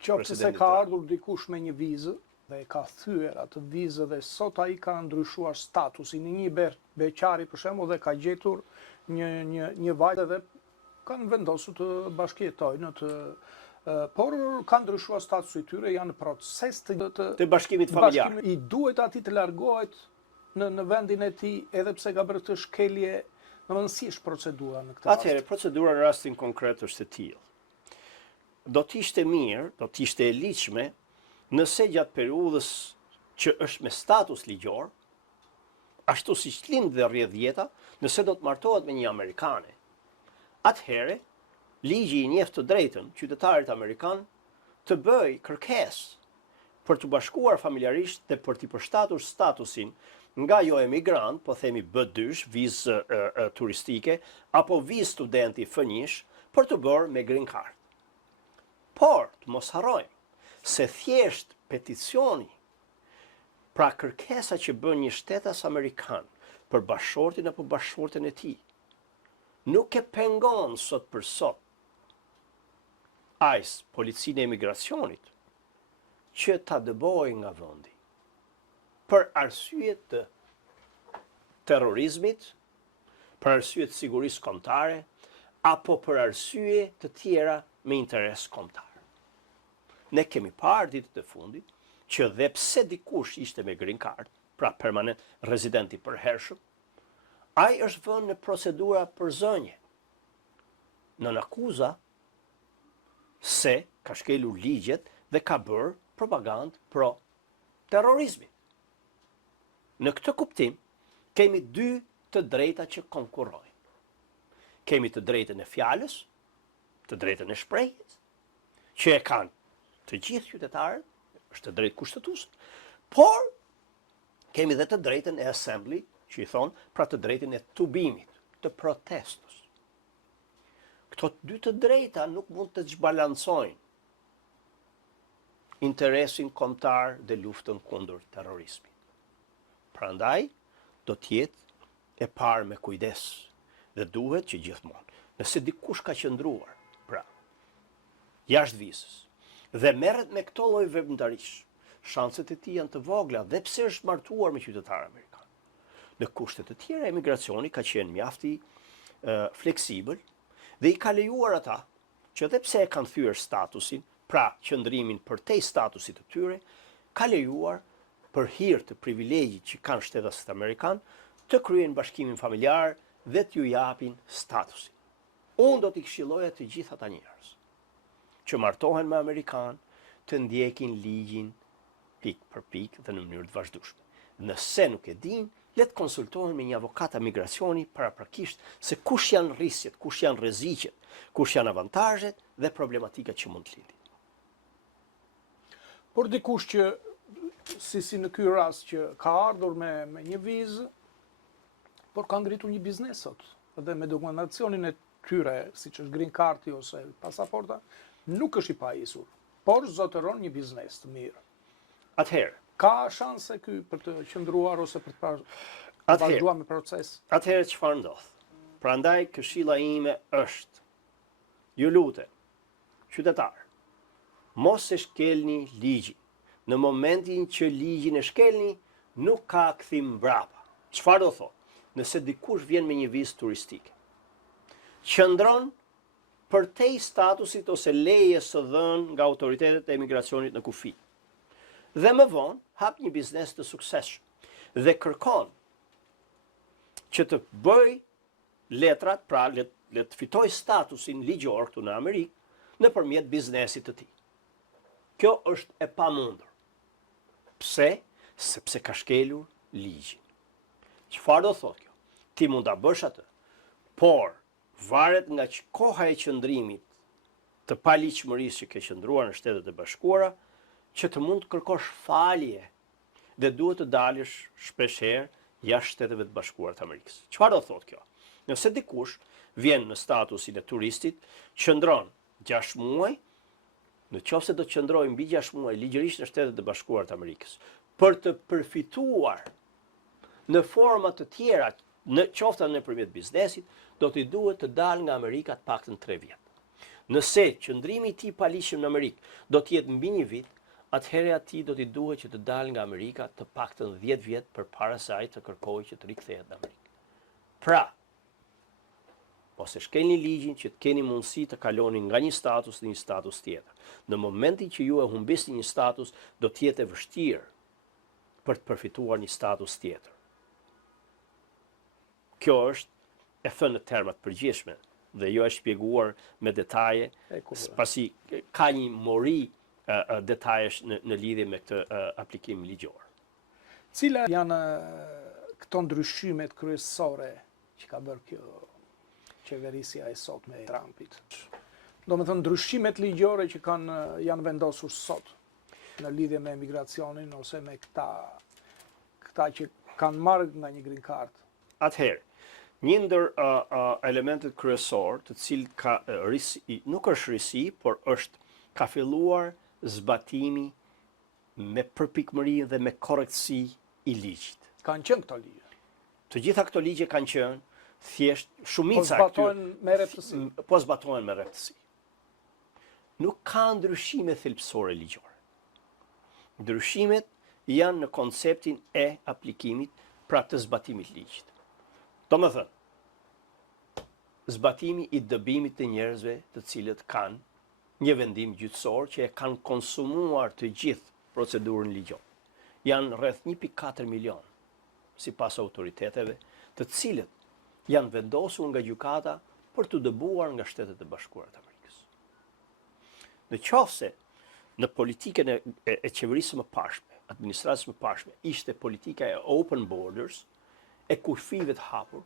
Qoftë se ka ardhur dikush me një vizë dhe ka thyer atë vizë dhe sot ai ka ndryshuar statusin në një beqari për shembull dhe ka gjetur një vajzë dhe kanë vendosur të bashkëjetojnë por kanë ndryshuar statusin e tyre, janë në proces të bashkimit familjar. I duhet atij të largohet në vendin e tij edhe pse ka bërë këtë shkelje, domethënë si është procedura në këtë rast? Atëherë, procedura në rastin konkret është e tillë. Do t'ishte mirë, do t'ishte e ligjshme, nëse gjatë periudhës që është me status ligjor, ashtu siç lind dhe rrjedh jeta, nëse do të martohet me një amerikane, atëherë ligji i njeh të drejtën qytetarit amerikan të bëj kërkesë për të bashkuar familjarisht dhe për t'i përshtatur statusin nga jo emigrant, po themi B2, vizë turistike, apo vizë studenti F1, për të bërë me green card. Por, të mos harrojmë, se thjesht peticioni, pra kërkesa që bën një shtetas amerikan për bashortin apo bashorten e tij, nuk e pengon sot për sot AIS, Policinë e Emigracionit, që ta dëbojë nga vendi për arsye të terrorizmit, për arsye të sigurisë kombëtare, apo për arsye të tjera me interes kombëtar. Ne kemi parë ditët e fundit që dhe pse dikush ishte me green card, pra permanent rezident i përhershëm, ai është vënë në procedura për zënje, në akuza se ka shkelur ligjet dhe ka bërë propagandë pro terrorizmit. Në këtë kuptim, kemi dy të drejta që konkurrojnë. Kemi të drejtën e fjalës, të drejtën e shprehjes, që e kanë të gjithë qytetarët, është të drejtë kushtetuese, por kemi dhe të drejtën e assembly, që i thonë, pra të drejtën e tubimit, të protestës. Këto dy të drejta nuk mund të zhbalancojnë interesin kombëtar dhe luftën kundër terrorizmit. Prandaj, do t'jetë e parë me kujdes dhe duhet që gjithmonë, nëse dikush ka qëndruar, pra, jashtë vizës, dhe merret me këto lloj veprimtarish, shanset e tij janë të vogla dhe pse është martuar me qytetar amerikan. Në kushte të tjera, emigracioni ka qenë mjafti fleksibël dhe i ka lejuar ata që edhe pse e kanë thyer statusin, pra qëndrimin përtej statusit të tyre, ka lejuar për hir të privilegjit që kanë shtetasit amerikan të kryejnë bashkimin familjar dhe t'ju japin statusin. Unë do t'i këshilloja të gjithë ata njerëz që martohen me amerikan të ndjekin ligjin pik për pik dhe në mënyrë të vazhdueshme. Nëse nuk e din, le të konsultohen me një avokat migracioni paraprakisht se kush janë rrisjet, kush janë rreziqet, kush janë avantazhet dhe problematikat që mund të lindin. Por dikush që si në ky rast që ka ardhur me një vizë, por ka ngritur një biznes sot, dhe me dokumentacionin e tyre, siç është green cardi ose pasaporta, nuk është i pajisur, por zotëron një biznes të mirë. Atëherë, ka shanse ky për të qëndruar ose për të vazhduar me proces? Atëherë çfarë ndodh? Prandaj këshilla ime është, ju lutem, qytetar, mos e shkelni ligjin. Në momentin që ligjin e shkelni, nuk ka kthim mbrapa. Çfarë do thotë? Nëse dikush vjen me një vizë turistike, qëndron përtej statusit ose lejes së dhënë nga autoritetet e emigracionit në kufi. Dhe më vonë hap një biznes të suksesshëm dhe kërkon që të bëj letrat, pra le të fitoj statusin ligjor këtu në Amerikë nëpërmjet biznesit të tij. Kjo është e pamundur. Pse? Sepse ka shkelur ligjin. Çfarë do thotë kjo? Ti mund ta bësh atë, por varet nga koha e qëndrimit të paligjshmërisë që ke qëndruar në Shtetet e Bashkuara, që të mund të kërkosh falje dhe duhet të dalësh shpeshherë jashtë Shteteve të Bashkuara të Amerikës. Çfarë do thotë kjo? Nëse dikush vjen në statusin e turistit, qëndron 6 muaj, në qoftë se do të qëndrojë mbi 6 muaj ligjërisht në Shtetet e Bashkuara të Amerikës, për të përfituar në forma të tjera, në qoftë nëpërmjet biznesit, do t'i duhet të dalë nga Amerika të paktën 3 vjet. Nëse qëndrimi i tij paligjshëm në Amerikë do të jetë mbi 1 vit, atëherë atij do t'i duhet që të dalë nga Amerika të paktën 10 vjet përpara se ai të kërkojë që të rikthehet në Amerikë. Pra, ose shkelni ligjin që të keni mundësi të kaloni nga një status në një status tjetër. Në momentin që ju e humbisni një status, do të jetë e vështirë për të përfituar një status tjetër. Kjo është e thënë në terma të përgjithshme dhe jo e shpjeguar me detaje, pasi ka një mori detajesh në lidhje me këtë aplikim ligjor. Cila janë këto ndryshimet kryesore që ka bërë kjo qeverisja e sotme e Trumpit? Do me thënë ndryshimet ligjore që janë vendosur sot në lidhje me emigracionin ose me këta që kanë marrë nga një green card. Atëherë, një ndër elementet kryesor, të cilët nuk është risi, por ka filluar zbatimi me përpikmëri dhe me korrektësi i ligjit. Kanë qenë këto ligje. Të gjitha këto ligje kanë qenë, thjesht shumica po zbatohen me rreptësi. Nuk ka ndryshime thelbësore ligjore. Ndryshimet janë në konceptin e aplikimit pra të zbatimit ligjit. Do më thënë, zbatimi i dëbimit të njerëzve të cilët kanë një vendim gjyqësor që e kanë konsumuar të gjithë procedurën ligjore. Janë rreth 1.4 milion, sipas autoriteteve, të cilët janë vendosur nga gjykata për të dëbuar nga Shtetet e Bashkuara të Amerikës. Në qofse në politikën e qeverisë më pashme, administratës më pashme, ishte politika e open borders, e kufive të hapur,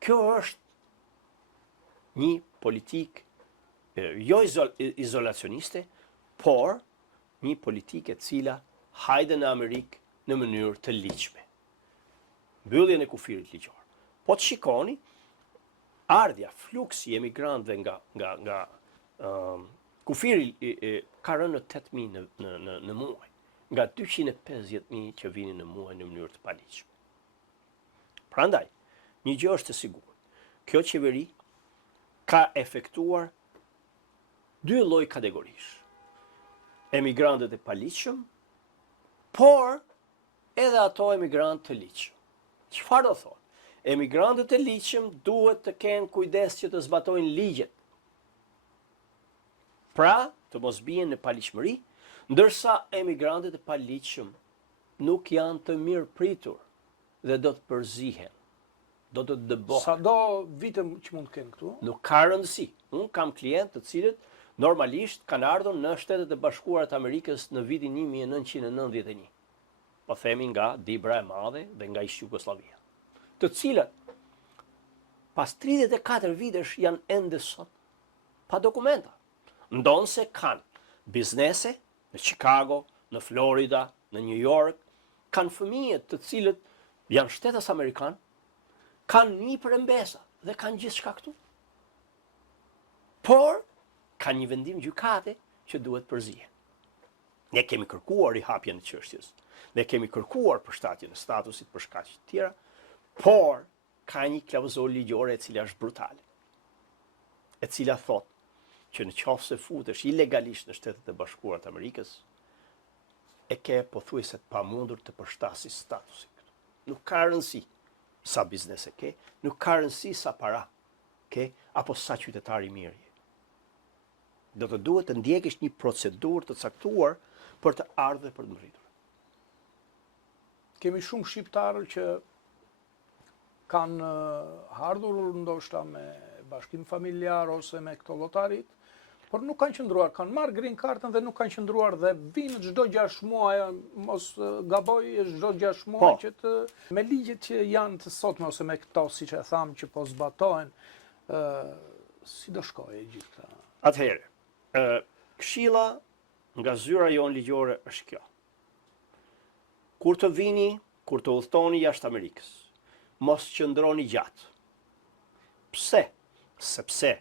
kjo është një politikë jo izolacioniste, por një politikë e cila hajde në Amerikë në mënyrë të ligjshme. Mbylljen e kufirit ligjor. Po të shikoni, ardhja, fluksi i emigrantëve nga kufiri ka rënë në 8.000 në muaj, nga 250.000 që vinin në muaj në mënyrë të paligjshme. Prandaj, një gjë është e sigurt. Kjo qeveri ka efektuar 2 lloj kategorish. Emigrantët e paligjshëm, por edhe ato emigrantë të ligjshëm. Çfarë do thotë? Emigrantët e ligjshëm duhet të kenë kujdes që të zbatojnë ligjet. Pra, të mos bien në paligjshmëri, ndërsa emigrantët e paligjshëm nuk janë të mirë pritur dhe do të përzihen, do të dëbohen. Sa do vite që mund të kenë këtu? Nuk ka rëndësi. Unë kam klientë të cilët normalisht kanë ardhur në Shtetet e Bashkuara të Amerikës në vitin 1991. Po themi nga Dibra e Madhe dhe nga ish Jugosllavia. Të cilët pas 34 vitesh janë ende sot pa dokumenta. Ndonse kanë biznese në Chicago, në Florida, në New York, kanë fëmijë të cilët janë shtetës amerikan, kanë një përembesa dhe kanë gjithçka këtu. Por, kanë një vendim gjykate që duhet përzihen. Ne kemi kërkuar rihapjen e çështjes, ne kemi kërkuar përshtatjen e statusit për shkaqe të tjera, por ka një klauzulë ligjore e cila është brutale, e cila thotë që në qoftë se futesh ilegalisht në Shtetet e Bashkuara të Amerikës, e ke pothuajse të pamundur të përshtasis statusin. Nuk ka rëndësi sa biznes e ke, nuk ka rëndësi sa para ke, apo sa qytetar i mirë je. Do të duhet të ndjekësh një procedurë të caktuar për të ardhur dhe për të mbritur. Kemi shumë shqiptarë që kanë ardhur ndoshta me bashkim familjar ose me këto llotarit, por nuk kanë qëndruar, kanë marrë green cardën dhe nuk kanë qëndruar dhe vinë çdo 6 muaj, mos gaboj, çdo 6 muaj që të me ligjet që janë të sotme ose me këto siç e tham që po zbatohen, si do shkojë gjithë këta? Atëherë, Këshilla nga zyra jonë ligjore është kjo. Kur të vini, kur të udhtoni jashtë Amerikës, mos qëndroni gjatë. Pse? Sepse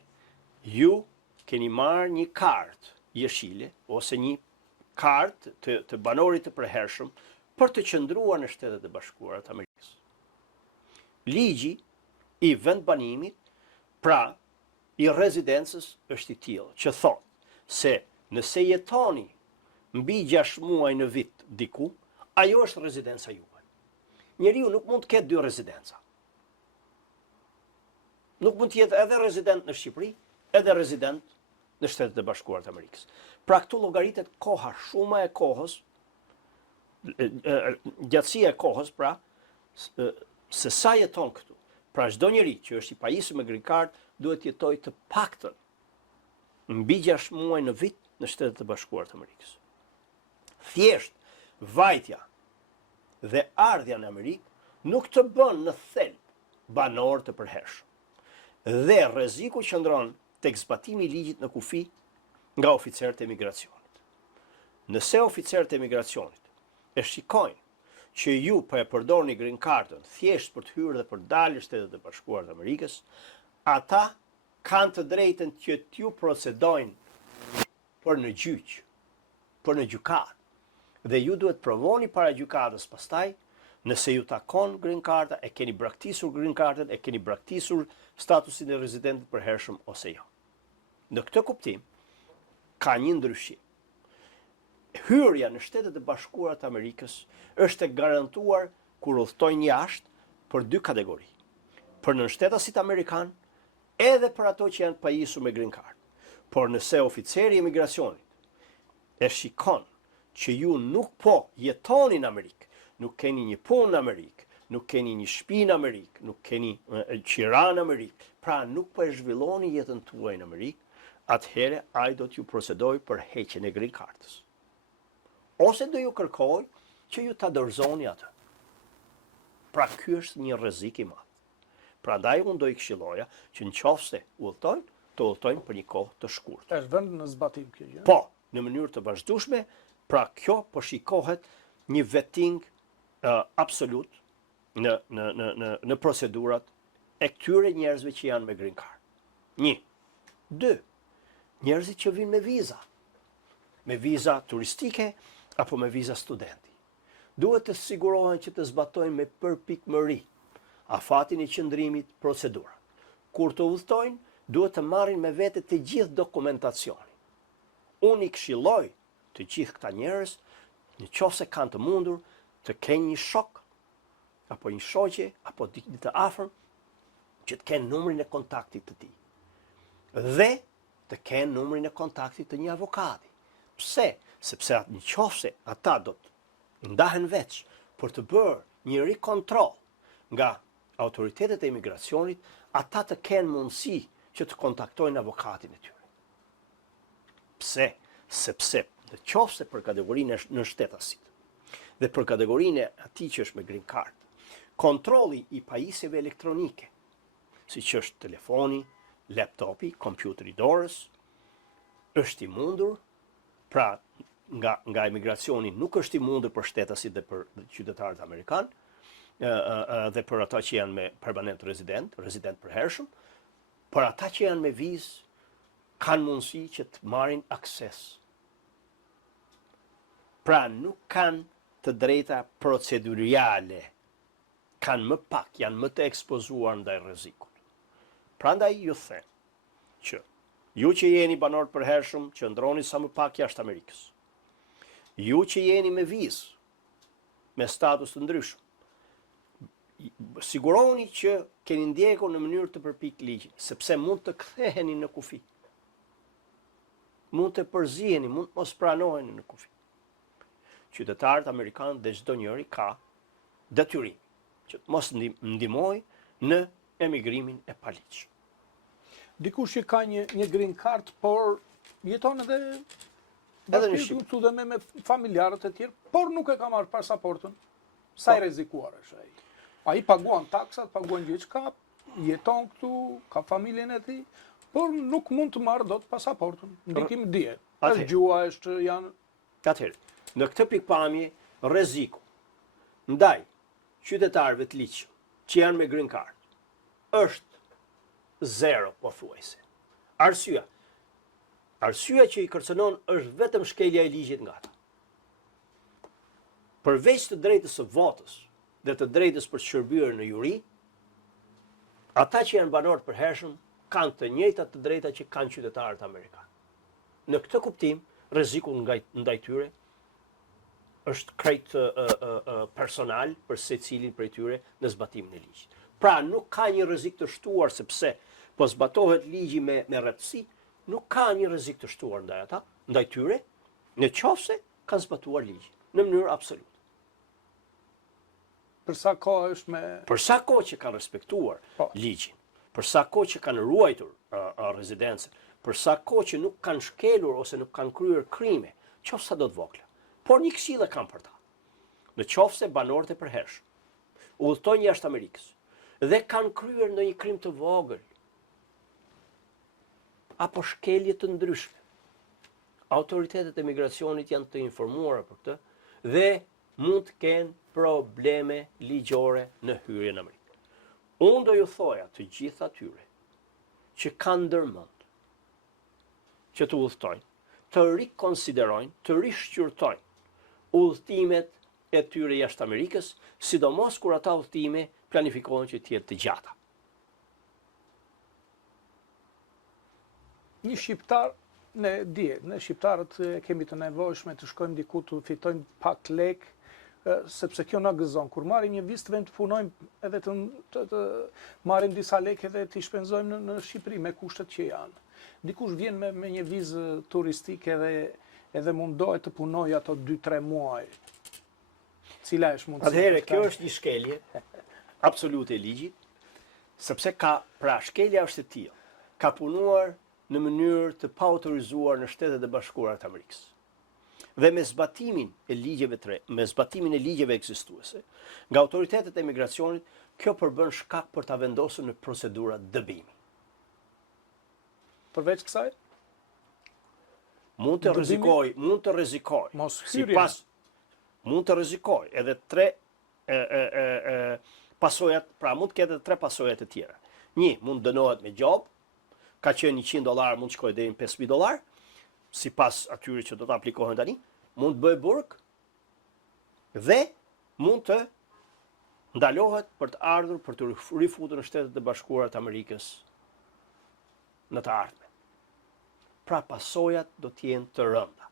ju keni marrë një kartë jeshile ose një kartë të banorit të përhershëm për të qëndruar në Shtetet e Bashkuara të Amerikës. Ligji i vendbanimit, pra i rezidencës, është i tillë që thotë se nëse jetoni mbi 6 muaj në vit diku, ajo është rezidenca juaj. Njeriu nuk mund të ketë 2 rezidenca. Nuk mund të jetë edhe rezident në Shqipëri, edhe rezident në Shtetet e Bashkuara të Amerikës. Pra këtu llogaritet koha, shuma e kohës, gjatësia e kohës, pra se sa jeton këtu. Pra çdo njeri që është i pajisur me green card duhet jetojë të paktën mbi 6 muaj në vit në Shtetet e Bashkuara të Amerikës. Thjesht vajtja dhe ardhja në Amerikë nuk të bën në thelb banor të përhershëm. Dhe rreziku qëndron tek zbatimi i ligjit në kufi nga oficerët e emigracionit. Nëse oficerët e emigracionit e shikojnë që ju po e përdorni green cardën thjesht për të hyrë dhe për dalë në Shtetet e Bashkuara të Amerikës, ata kanë të drejtën që t'ju procedojnë për në gjyq, për në gjykatë. Dhe ju duhet provoni para gjykatës pastaj, nëse ju takon green carda, e keni braktisur green cardën, e keni braktisur statusin e rezidentit përhershëm ose jo. Në këtë kuptim, ka një ndryshim. Hyrja në Shtetet e Bashkuara të Amerikës është e garantuar kur udhtojnë jashtë për 2 kategori. Për nënshtetasit amerikan, edhe për ato që janë të pajisur me green card. Por nëse oficeri i emigracionit e shikon që ju nuk po jetoni në Amerikë, nuk keni një punë në Amerikë, nuk keni një shtëpi në Amerikë, nuk keni qira në Amerikë, pra nuk po e zhvilloni jetën tuaj në Amerikë, atëherë ai do t'ju procedoj për heqjen e green cardës. Ose do ju kërkoj që ju ta dorëzoni atë. Pra ky është një rrezik i madh. Prandaj unë do i këshilloja që nëse udhtojnë, të udhtojnë për një kohë të shkurtër. Është vend në zbatim kjo gjë? Po, në mënyrë të vazhdueshme, pra kjo po shikohet një vetting absolut në procedurat e këtyre njerëzve që janë me green card. 1. 2. Njerëzit që vinë me viza turistike apo me viza studenti. Duhet të sigurohen që të zbatojnë me përpikmëri afatin e qëndrimit, procedurat. Kur të udhtojnë, duhet të marrin me vete të gjithë dokumentacionin. Unë i këshilloj të gjithë këta njerëz, nëse kanë të mundur, të kenë një shok, apo një shoqe, apo dikë të afërm, që të kenë numrin e kontaktit të tij. Dhe të kenë numrin e kontaktit të një avokati. Pse? Sepse nëse ata do të ndahen veç për të bërë një rikontroll nga autoritetet e emigracionit, ata të kenë mundësi që të kontaktojnë avokatin e tyre. Pse? Sepse nëse për kategorinë e nënshtetasit dhe për kategorinë e atij që është me green card, kontrolli i pajisjeve elektronike, siç është telefoni, laptopi, kompjuteri dorës, është i mundur, pra nga emigracioni nuk është i mundur për shtetasit dhe për qytetarët amerikan, dhe për ata që janë me permanent rezident përhershëm, për ata që janë me vizë, kanë mundësi që të marrin akses. Pra nuk kanë të drejta proceduriale, kanë më pak, janë më të ekspozuar ndaj rrezikut. Prandaj ju them që ju që jeni banor të përhershëm, qëndroni sa më pak jashtë Amerikës. Ju që jeni me vizë, me status të ndryshëm, siguroni që keni ndjekur në mënyrë të përpik ligjin, sepse mund të ktheheni në kufi. Mund të përziheni, mund të mos pranoheni në kufi. Qytetarët amerikanë dhe çdo njeri ka detyrim që të mos ndihmojë në emigrimin e paligjshëm. Dikush që ka një green card, por jeton edhe në Shqipëri dhe me familjarët e tjerë, por nuk e ka marrë pasaportën, sa i rrezikuar është ai? Ai paguan taksat, paguan gjithçka, jeton këtu, ka familjen e tij, por nuk mund të marrë dot pasaportën. Ndikim dje. Atëherë. Është gjua, është janë Atëherë, në këtë pikpamje, rreziku ndaj qytetarëve të ligjshëm që janë me green card është zero pothuajse. Arsyeja që i kërcënon është vetëm shkelja e ligjit nga ata. Përveç të drejtës së votës dhe të drejtës për shërbyer në juri, ata që janë banorë përhershëm kanë të njëjtat të drejta që kanë qytetarët amerikanë. Në këtë kuptim, rreziku ndaj tyre është krejt personal për secilin prej tyre në zbatimin e ligjit. Pra nuk ka një rrezik të shtuar sepse po zbatohet ligji me rreptësi, nuk ka një rrezik të shtuar ndaj ata, ndaj tyre, nëse kanë zbatuar ligjin në mënyrë absolute. për sa kohë është me Për sa kohë që kanë respektuar ligjin, për sa kohë që kanë ruajtur rezidencën, për sa kohë që nuk kanë shkelur ose nuk kanë kryer krime, qoftë sa do të vogla. Por një këshillë kam për ta. Në qoftë se banorët e përhershëm udhtojnë jashtë Amerikës dhe kanë kryer ndonjë krim të vogël apo shkelje të ndryshme, autoritetet e migracionit janë të informuara për këtë dhe mund të kenë probleme ligjore në hyrje në Amerikë. Unë do ju thoja të gjithë atyre që kanë ndërmend që të udhtojnë, të rikonsiderojnë, të rishqyrtojnë udhëtimet e tyre jashtë Amerikës, sidomos kur ata udhëtime planifikohen që të jetë të gjata. një shqiptar, ne shqiptarët kemi të nevojshme të shkojmë diku të fitojmë pak lek, sepse kjo na gëzon. Kur marrim një vizë të vend të punojmë edhe të marrim disa lekë dhe t'i shpenzojmë në Shqipëri me kushtet që janë. Dikush vjen me një vizë turistike edhe mundohet të punojë ato 2-3 muaj. Cila është mundësia? Atëherë, kjo është një shkelje absolute e ligjit, sepse shkelja është e tillë. Ka punuar në mënyrë të paautorizuar në Shtetet e Bashkuara të Amerikës. Dhe me zbatimin e ligjeve ekzistuese, nga autoritetet e migracionit, kjo përbën shkak për ta vendosur në procedura dëbimi. Përveç kësaj? Mund të rrezikoj. Mos hyrja. Mund të rrezikoj edhe 3 pasojat, pra mund të ketë 3 pasojat e tjera. Një, mund dënohet me gjobë, ka qenë $100, mund shkojë deri në $5,000, sipas atyre që do të aplikohen tani, mund të bëjë burg dhe mund të ndalohet për të ardhur për të rifutur në Shtetet e Bashkuara të Amerikës në të ardhmen. Pra pasojat do të jenë të rënda.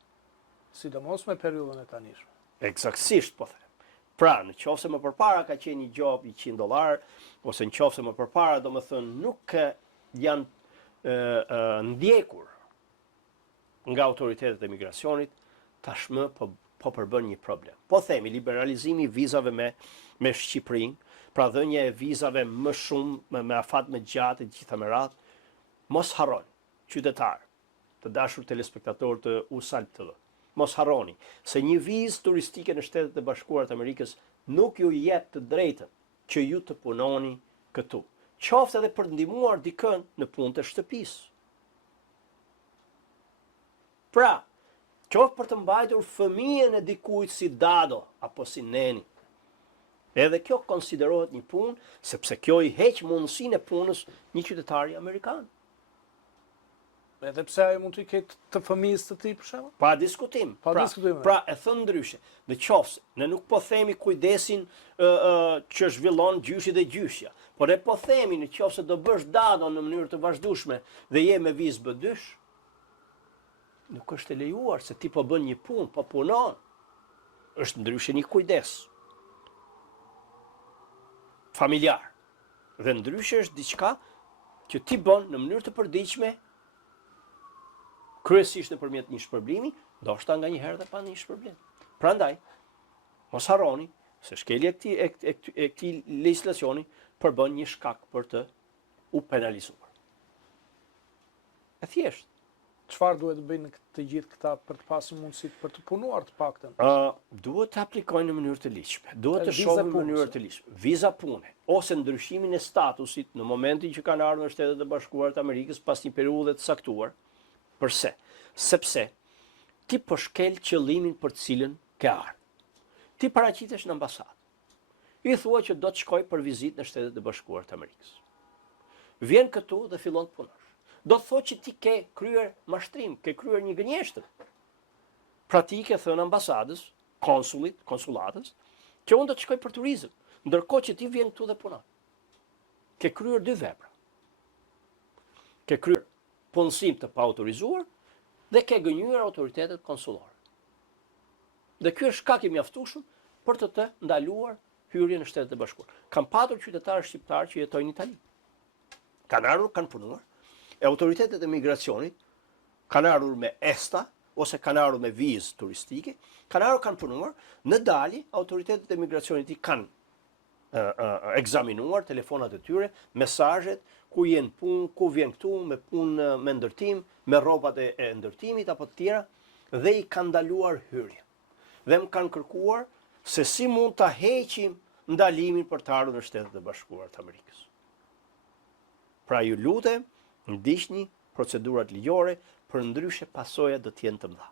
Sidomos me periudhën e tanishme. Eksaktësisht po them. Pra, në qoftë se më përpara ka qenë një job $100, ose në qoftë se më përpara, domethënë nuk janë ndjekur nga autoritetet e migracionit, tashmë po përbën një problem. Po themi, liberalizimi i vizave me Shqipërinë, pra dhënia e vizave më shumë, me afat më gjatë, gjitha me radhë, mos harroni, qytetarë, të dashur telespektatorë të USAL TV, mos harroni se një vizë turistike në Shtetet e Bashkuara të Amerikës nuk ju jep të drejtën që ju të punoni këtu. Qoftë edhe për të ndihmuar dikën në punë të shtëpisë. Pra, qoftë për të mbajtur fëmijën e dikujt si dado apo si neni. Edhe kjo konsiderohet një punë, sepse kjo i heq mundësinë e punës një qytetari amerikan. Edhe pse ai mund të ketë të fëmijës të tij për shembull? Pa diskutim. Pra e thënë ndryshe, në qoftë, ne nuk po themi kujdesin që zhvillon gjyshi dhe gjyshja, por ne po themi në qoftë se do bësh dado në mënyrë të vazhdueshme dhe je me vizë B2, nuk është e lejuar se ti po bën një punë, po punon. Është ndryshe një kujdes familjar. Dhe ndryshe është diçka që ti bën në mënyrë të përditshme, kryesisht nëpërmjet një shpërblimi, ndoshta nganjëherë edhe pa një shpërblim. Prandaj, mos harroni se shkelja e këtij legjislacioni përbën një shkak për të u penalizuar. E thjesht. Çfarë duhet të bëjnë të gjithë këta për të pasur mundësi për të punuar të paktën? Duhet të aplikojnë në mënyrë të ligjshme. Duhet të Viza shohin në pune, mënyrë të ligjshme. Viza pune ose ndryshimin e statusit në momentin që kanë ardhur në Shtetet e Bashkuara të Amerikës pas një periudhe të saktuar. Përse? Sepse ti po shkel qëllimin për të cilën ke ardhur. Ti paraqitesh në ambasadë. I thua që do të shkoj për vizitë në Shtetet e Bashkuara të Amerikës. Vjen këtu dhe fillon të punosh. Do të thotë që ti ke kryer mashtrim, ke kryer një gënjeshtër. Pra ti ke thënë ambasadës, konsulatës, që unë do të shkoj për turizëm, ndërkohë që ti vjen këtu dhe punon. Ke kryer dy vepra. Ke kryer punësim të paautorizuar dhe ke gënjur autoritetet konsullore. Dhe ky është shkak i mjaftueshëm për të ndaluar hyrjen në Shtetet e Bashkuara. Kam patur qytetarë shqiptarë që jetojnë në Itali. Kanë ardhur, kanë punuar, e autoritetet e migracionit kanë ardhur me ESTA ose kanë ardhur me vizë turistike, kanë ardhur, kanë punuar, në dali autoritetet e migracionit i kanë ekzaminuar telefonat e tyre, mesazhet, ku jenë punë, ku vjen këtu me punë me ndërtim, me rrobat e ndërtimit apo të tjera, dhe i kanë ndaluar hyrjen. Dhe më kanë kërkuar se si mund ta heqim ndalimin për të ardhur në Shtetet e Bashkuara të Amerikës. Pra ju lutem, ndiqni procedurat ligjore, për ndryshe pasojat do të jenë të mëdha.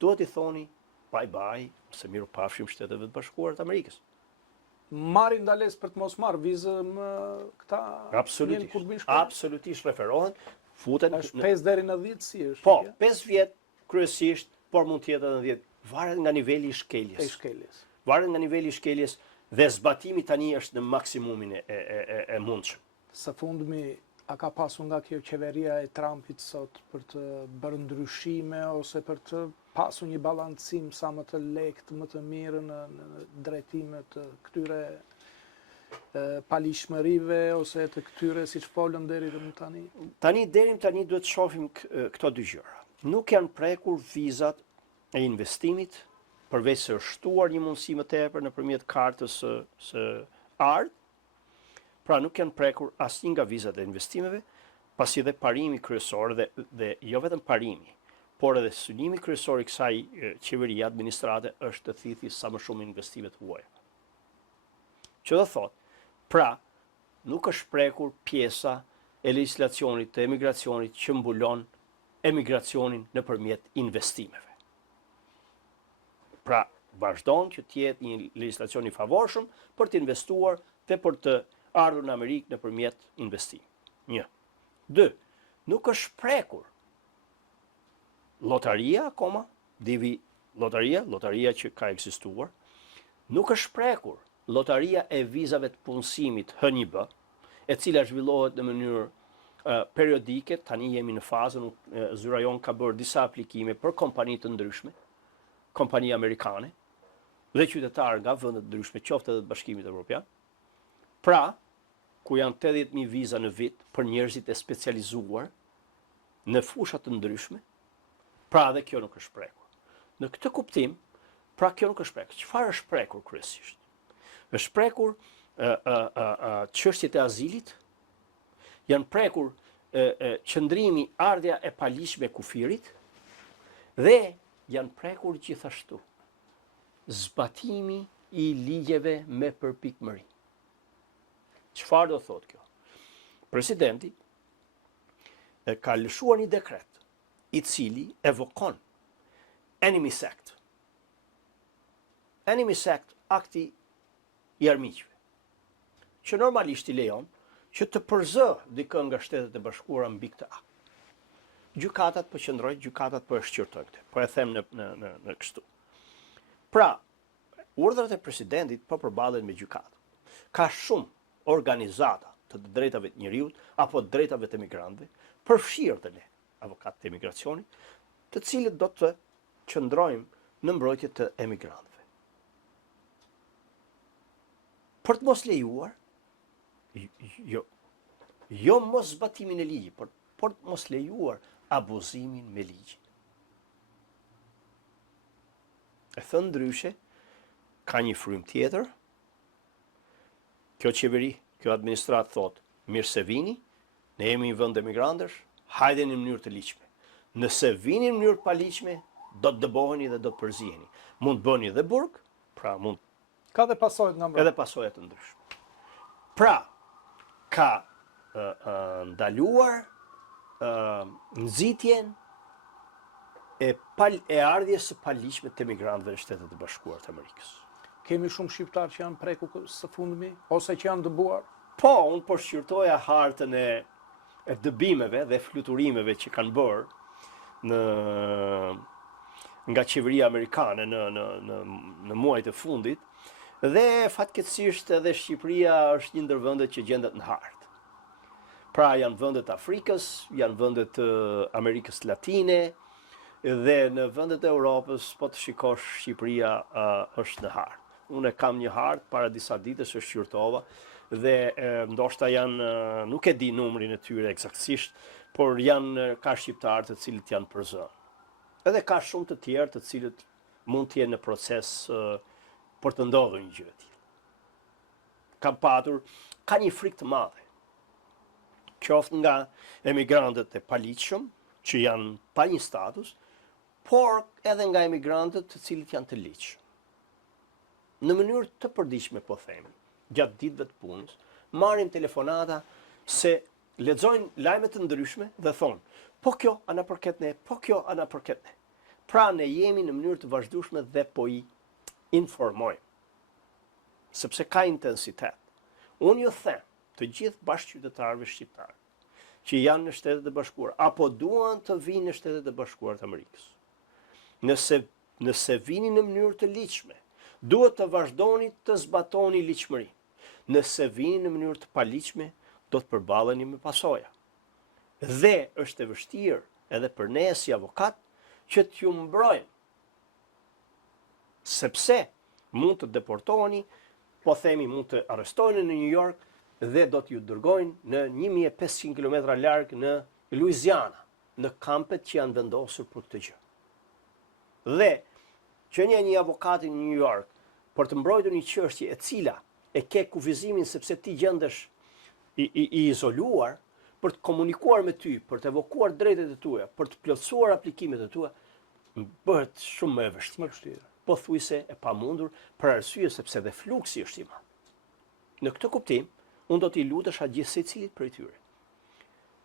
Duhet i thoni bye bye, se miru pafshim Shteteve të Bashkuara të Amerikës. Marrin ndalesë për të mos marrë vizë më këta Absolutisht. kur bëjnë shkollë? Absolutisht referohen, futen Është 5 deri në 10 si është? Po, 5 vjet kryesisht, por mund të jetë edhe 10. Varet nga niveli i E shkeljes. shkeljes. Varet nga niveli i shkeljes dhe zbatimi tani është në maksimumin e mundshëm. Së fundmi, a ka pasur nga kjo qeveria e Trumpit sot për të bërë ndryshime ose për të pasur një balancim sa më të lehtë, më të mirë në drejtime të këtyre palishmërive ose të këtyre siç folën deri më tani? Deri tani duhet të shohim këto dy gjëra. Nuk janë prekur vizat e investimit, përveç se është shtuar një mundësi më tepër nëpërmjet kartës së ardh. Pra nuk janë prekur asnjë nga vizat e investimeve, pasi dhe parimi kryesor dhe jo vetëm parimi, por edhe synimi kryesor i kësaj qeverie administrate është të thithë sa më shumë investime të huaja. Që do thotë, pra nuk është prekur pjesa e legjislacionit të emigracionit që mbulon emigracionin nëpërmjet investimeve. Pra vazhdon që të jetë një legjislacion i favorshëm për të investuar dhe për të ardhur në Amerikë nëpërmjet investimit. 1. 2. Nuk është prekur lotaria akoma, lotaria që ka ekzistuar, nuk është prekur lotaria e vizave të punësimit H1B, e cila zhvillohet në mënyrë periodike. Tani jemi në fazën, zyra jon ka bërë disa aplikime për kompani të ndryshme, kompani amerikane dhe qytetarë nga vende të ndryshme, qoftë edhe të Bashkimit Evropian. Pra, ku janë 80.000 viza në vit për njerëzit e specializuar në fusha të ndryshme, pra dhe kjo nuk është prekur. Në këtë kuptim, pra kjo nuk është prekur. Çfarë është prekur kryesisht? Është prekur çështjet e azilit, janë prekur qëndrimi, ardhja e palishme e kufirit, dhe janë prekur gjithashtu zbatimi i ligjeve me përpikmëri. Çfarë do thotë kjo? Presidenti ka lëshuar një dekret i cili evokon Enemies Act. Enemies Act, akti i armiqve, që normalisht i lejon që të përzë dikën nga Shtetet e Bashkuara mbi këtë akt. Gjykatat po qëndrojnë, gjykatat po e shqyrtojnë këtë, po e them në kështu. Pra, urdhrat e presidentit po përballen me gjykatë. Ka shumë organizata të drejtave të njerëzit apo të drejtave të emigrantëve, përfshirë dhe ne, avokatët e emigracionit, të cilët do të qëndrojmë në mbrojtje të emigrantëve. Për të mos lejuar, jo mos zbatimin e ligjit, por të mos lejuar abuzimin me ligjin. E thënë ndryshe, ka një frym tjetër. Kjo qeveri, kjo administratë thotë, mirë se vini, ne jemi një vend emigrantësh, hajde në mënyrë të ligjshme. Nëse vini në mënyrë paligjshme, do të dëboheni dhe do të përziheni. Mund të bëni dhe burg, pra mund Ka dhe pasojët nga mbrapa. edhe pasojë të ndryshme. Pra, ka ndaluar nxitjen e ardhjes së paligjshme të emigrantëve në Shtetet e Bashkuara të Amerikës. Kemi shumë shqiptarë që janë preku së fundmi, ose që janë dëbuar. Po, unë po shqyrtoja hartën e dëbimeve dhe fluturimeve që kanë bërë nga qeveria amerikane në muajt e fundit, dhe fatkeqësisht edhe Shqipëria është një ndër vendet që gjendet në hartë. Pra janë vendet Afrikës, janë vendet Amerikës Latine, dhe në vendet e Europës, po të shikosh, Shqipëria është në hartë. Unë kam një hartë para disa ditësh e shqyrtova, dhe ndoshta janë, nuk e di numrin e tyre eksaktësisht, por ka shqiptarë të cilët janë për zënë. Edhe ka shumë të tjerë të cilët mund të jenë në proces për të ndodhur një gjë e tillë. Ka një frikë të madhe, qoftë nga emigrantët e paligjshëm, që janë pa një status, por edhe nga emigrantët të cilët janë të ligjshëm. Në mënyrë të përditshme, po themi, gjatë ditëve të punës, marrin telefonata se lexojnë lajme të ndryshme dhe thonë, po kjo ana përket ne, po kjo ana përket ne. Pra ne jemi në mënyrë të vazhdueshme dhe po i informojmë, sepse ka intensitet. Unë ju them, të gjithë bashkëqytetarëve shqiptarë që janë në Shtetet e Bashkuara apo duan të vinë në Shtetet e Bashkuara të Amerikës, nëse vini në mënyrë të ligjshme, duhet të vazhdoni të zbatoni ligjshmërinë. Nëse vini në mënyrë të paligjshme, do të përballeni me pasoja. Dhe është e vështirë edhe për ne si avokat që t'ju mbrojmë. Sepse mund të deportoheni, po themi mund të arrestoheni në New York dhe do t'ju dërgojnë në 1500 km larg në Louisiana, në kampet që janë vendosur për këtë gjë. Dhe që një avokat në New York për të mbrojtur një çështje e cila e ke kufizimin sepse ti gjendesh i izoluar, për të komunikuar me ty, për të evokuar drejtet e tua, për të plotësuar aplikimet e tua, bëhet shumë më e vështirë. Pothuajse e pamundur për arsye sepse dhe fluksi është i madh. Në këtë kuptim, unë do t'i lutesha gjithë secilit prej tyre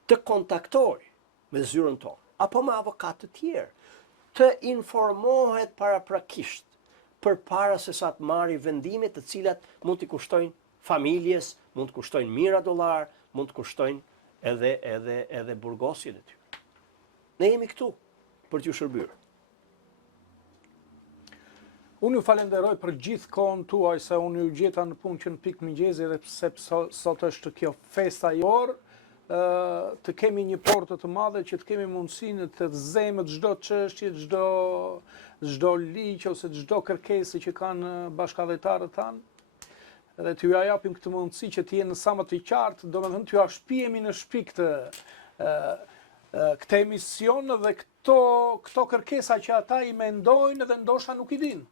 të kontaktoj me zyrën tonë, apo me avokat të tjerë, të informohet paraprakisht përpara se sa të marrë vendime të cilat mund t'i kushtojnë familjes, mund të kushtojnë mijëra dollar, mund të kushtojnë edhe burgosjen e tyre. Ne jemi këtu për t'ju shërbyer. Unë ju falenderoj për gjithë kohën tuaj, se unë ju gjeta në punë që në pikë mëngjesi, dhe sepse sot është kjo festa jor, të kemi një portë të madhe, që të kemi mundësinë të zemët çdo çështje, çdo ligj ose çdo kërkesë që kanë bashkëdhetarët tanë, dhe t'ju ja japim këtë mundësi që të jenë sa më të qartë, domethënë t'ju shpijemi në shtëpi këtë emision dhe këto kërkesa që ata i mendojnë dhe ndoshta nuk i dinë.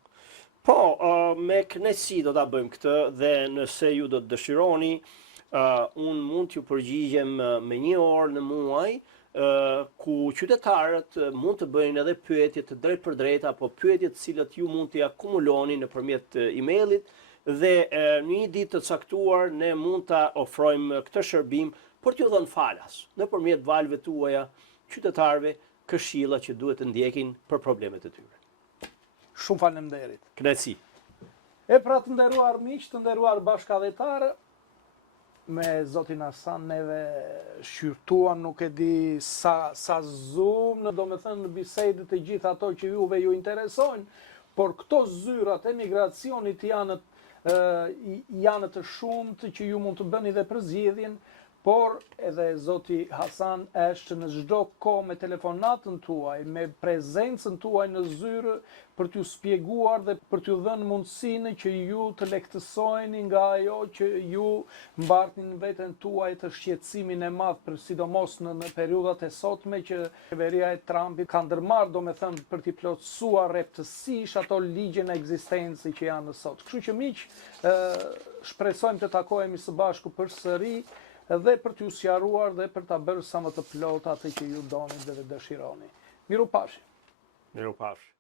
Po, me kënaqësi do ta bëjmë këtë, dhe nëse ju do të dëshironi, unë mund t'ju përgjigjem me 1 orë në muaj, ku qytetarët mund të bëjnë edhe pyetje të drejtë për drejtë, apo pyetje të cilat ju mund t'i akumuloni nëpërmjet emailit, dhe në një ditë të caktuar ne mund ta ofrojmë këtë shërbim për t'ju dhënë falas nëpërmjet valve tuaja qytetarëve këshilla që duhet të ndjekin për problemet e tyre. Shumë faleminderit. Kënaqësi. E pra, të nderuar miq, të nderuar bashkëdhetarë, me zotin Hasan neve shqyrtuan nuk e di sa zoom, domethënë në bisedët e gjitha ato që juve ju interesojnë, por këto zyrat e migracionit janë të shumtë që ju mund të bëni dhe përzgjedhjen, por edhe zoti Hasan është në çdo kohë me telefonatën tuaj, me prezencën tuaj në zyrë, për t'ju spjeguar dhe për t'ju dhënë mundësinë që ju të lehtësojeni nga ajo që ju mbartnin veten tuaj të shqetësimin e madh, për sidomos në periudhat e sotme që qeveria e Trumpit ka ndërmarrë, domethënë për t'i plotësuar rreptësisht ato ligje në ekzistencë që janë sot. Kështu që miq, shpresojmë të takohemi së bashku përsëri edhe për t'ju sqaruar dhe për ta bërë sa më të plot atë që ju doni dhe dëshironi. Mirupafshim. Mirupafshim.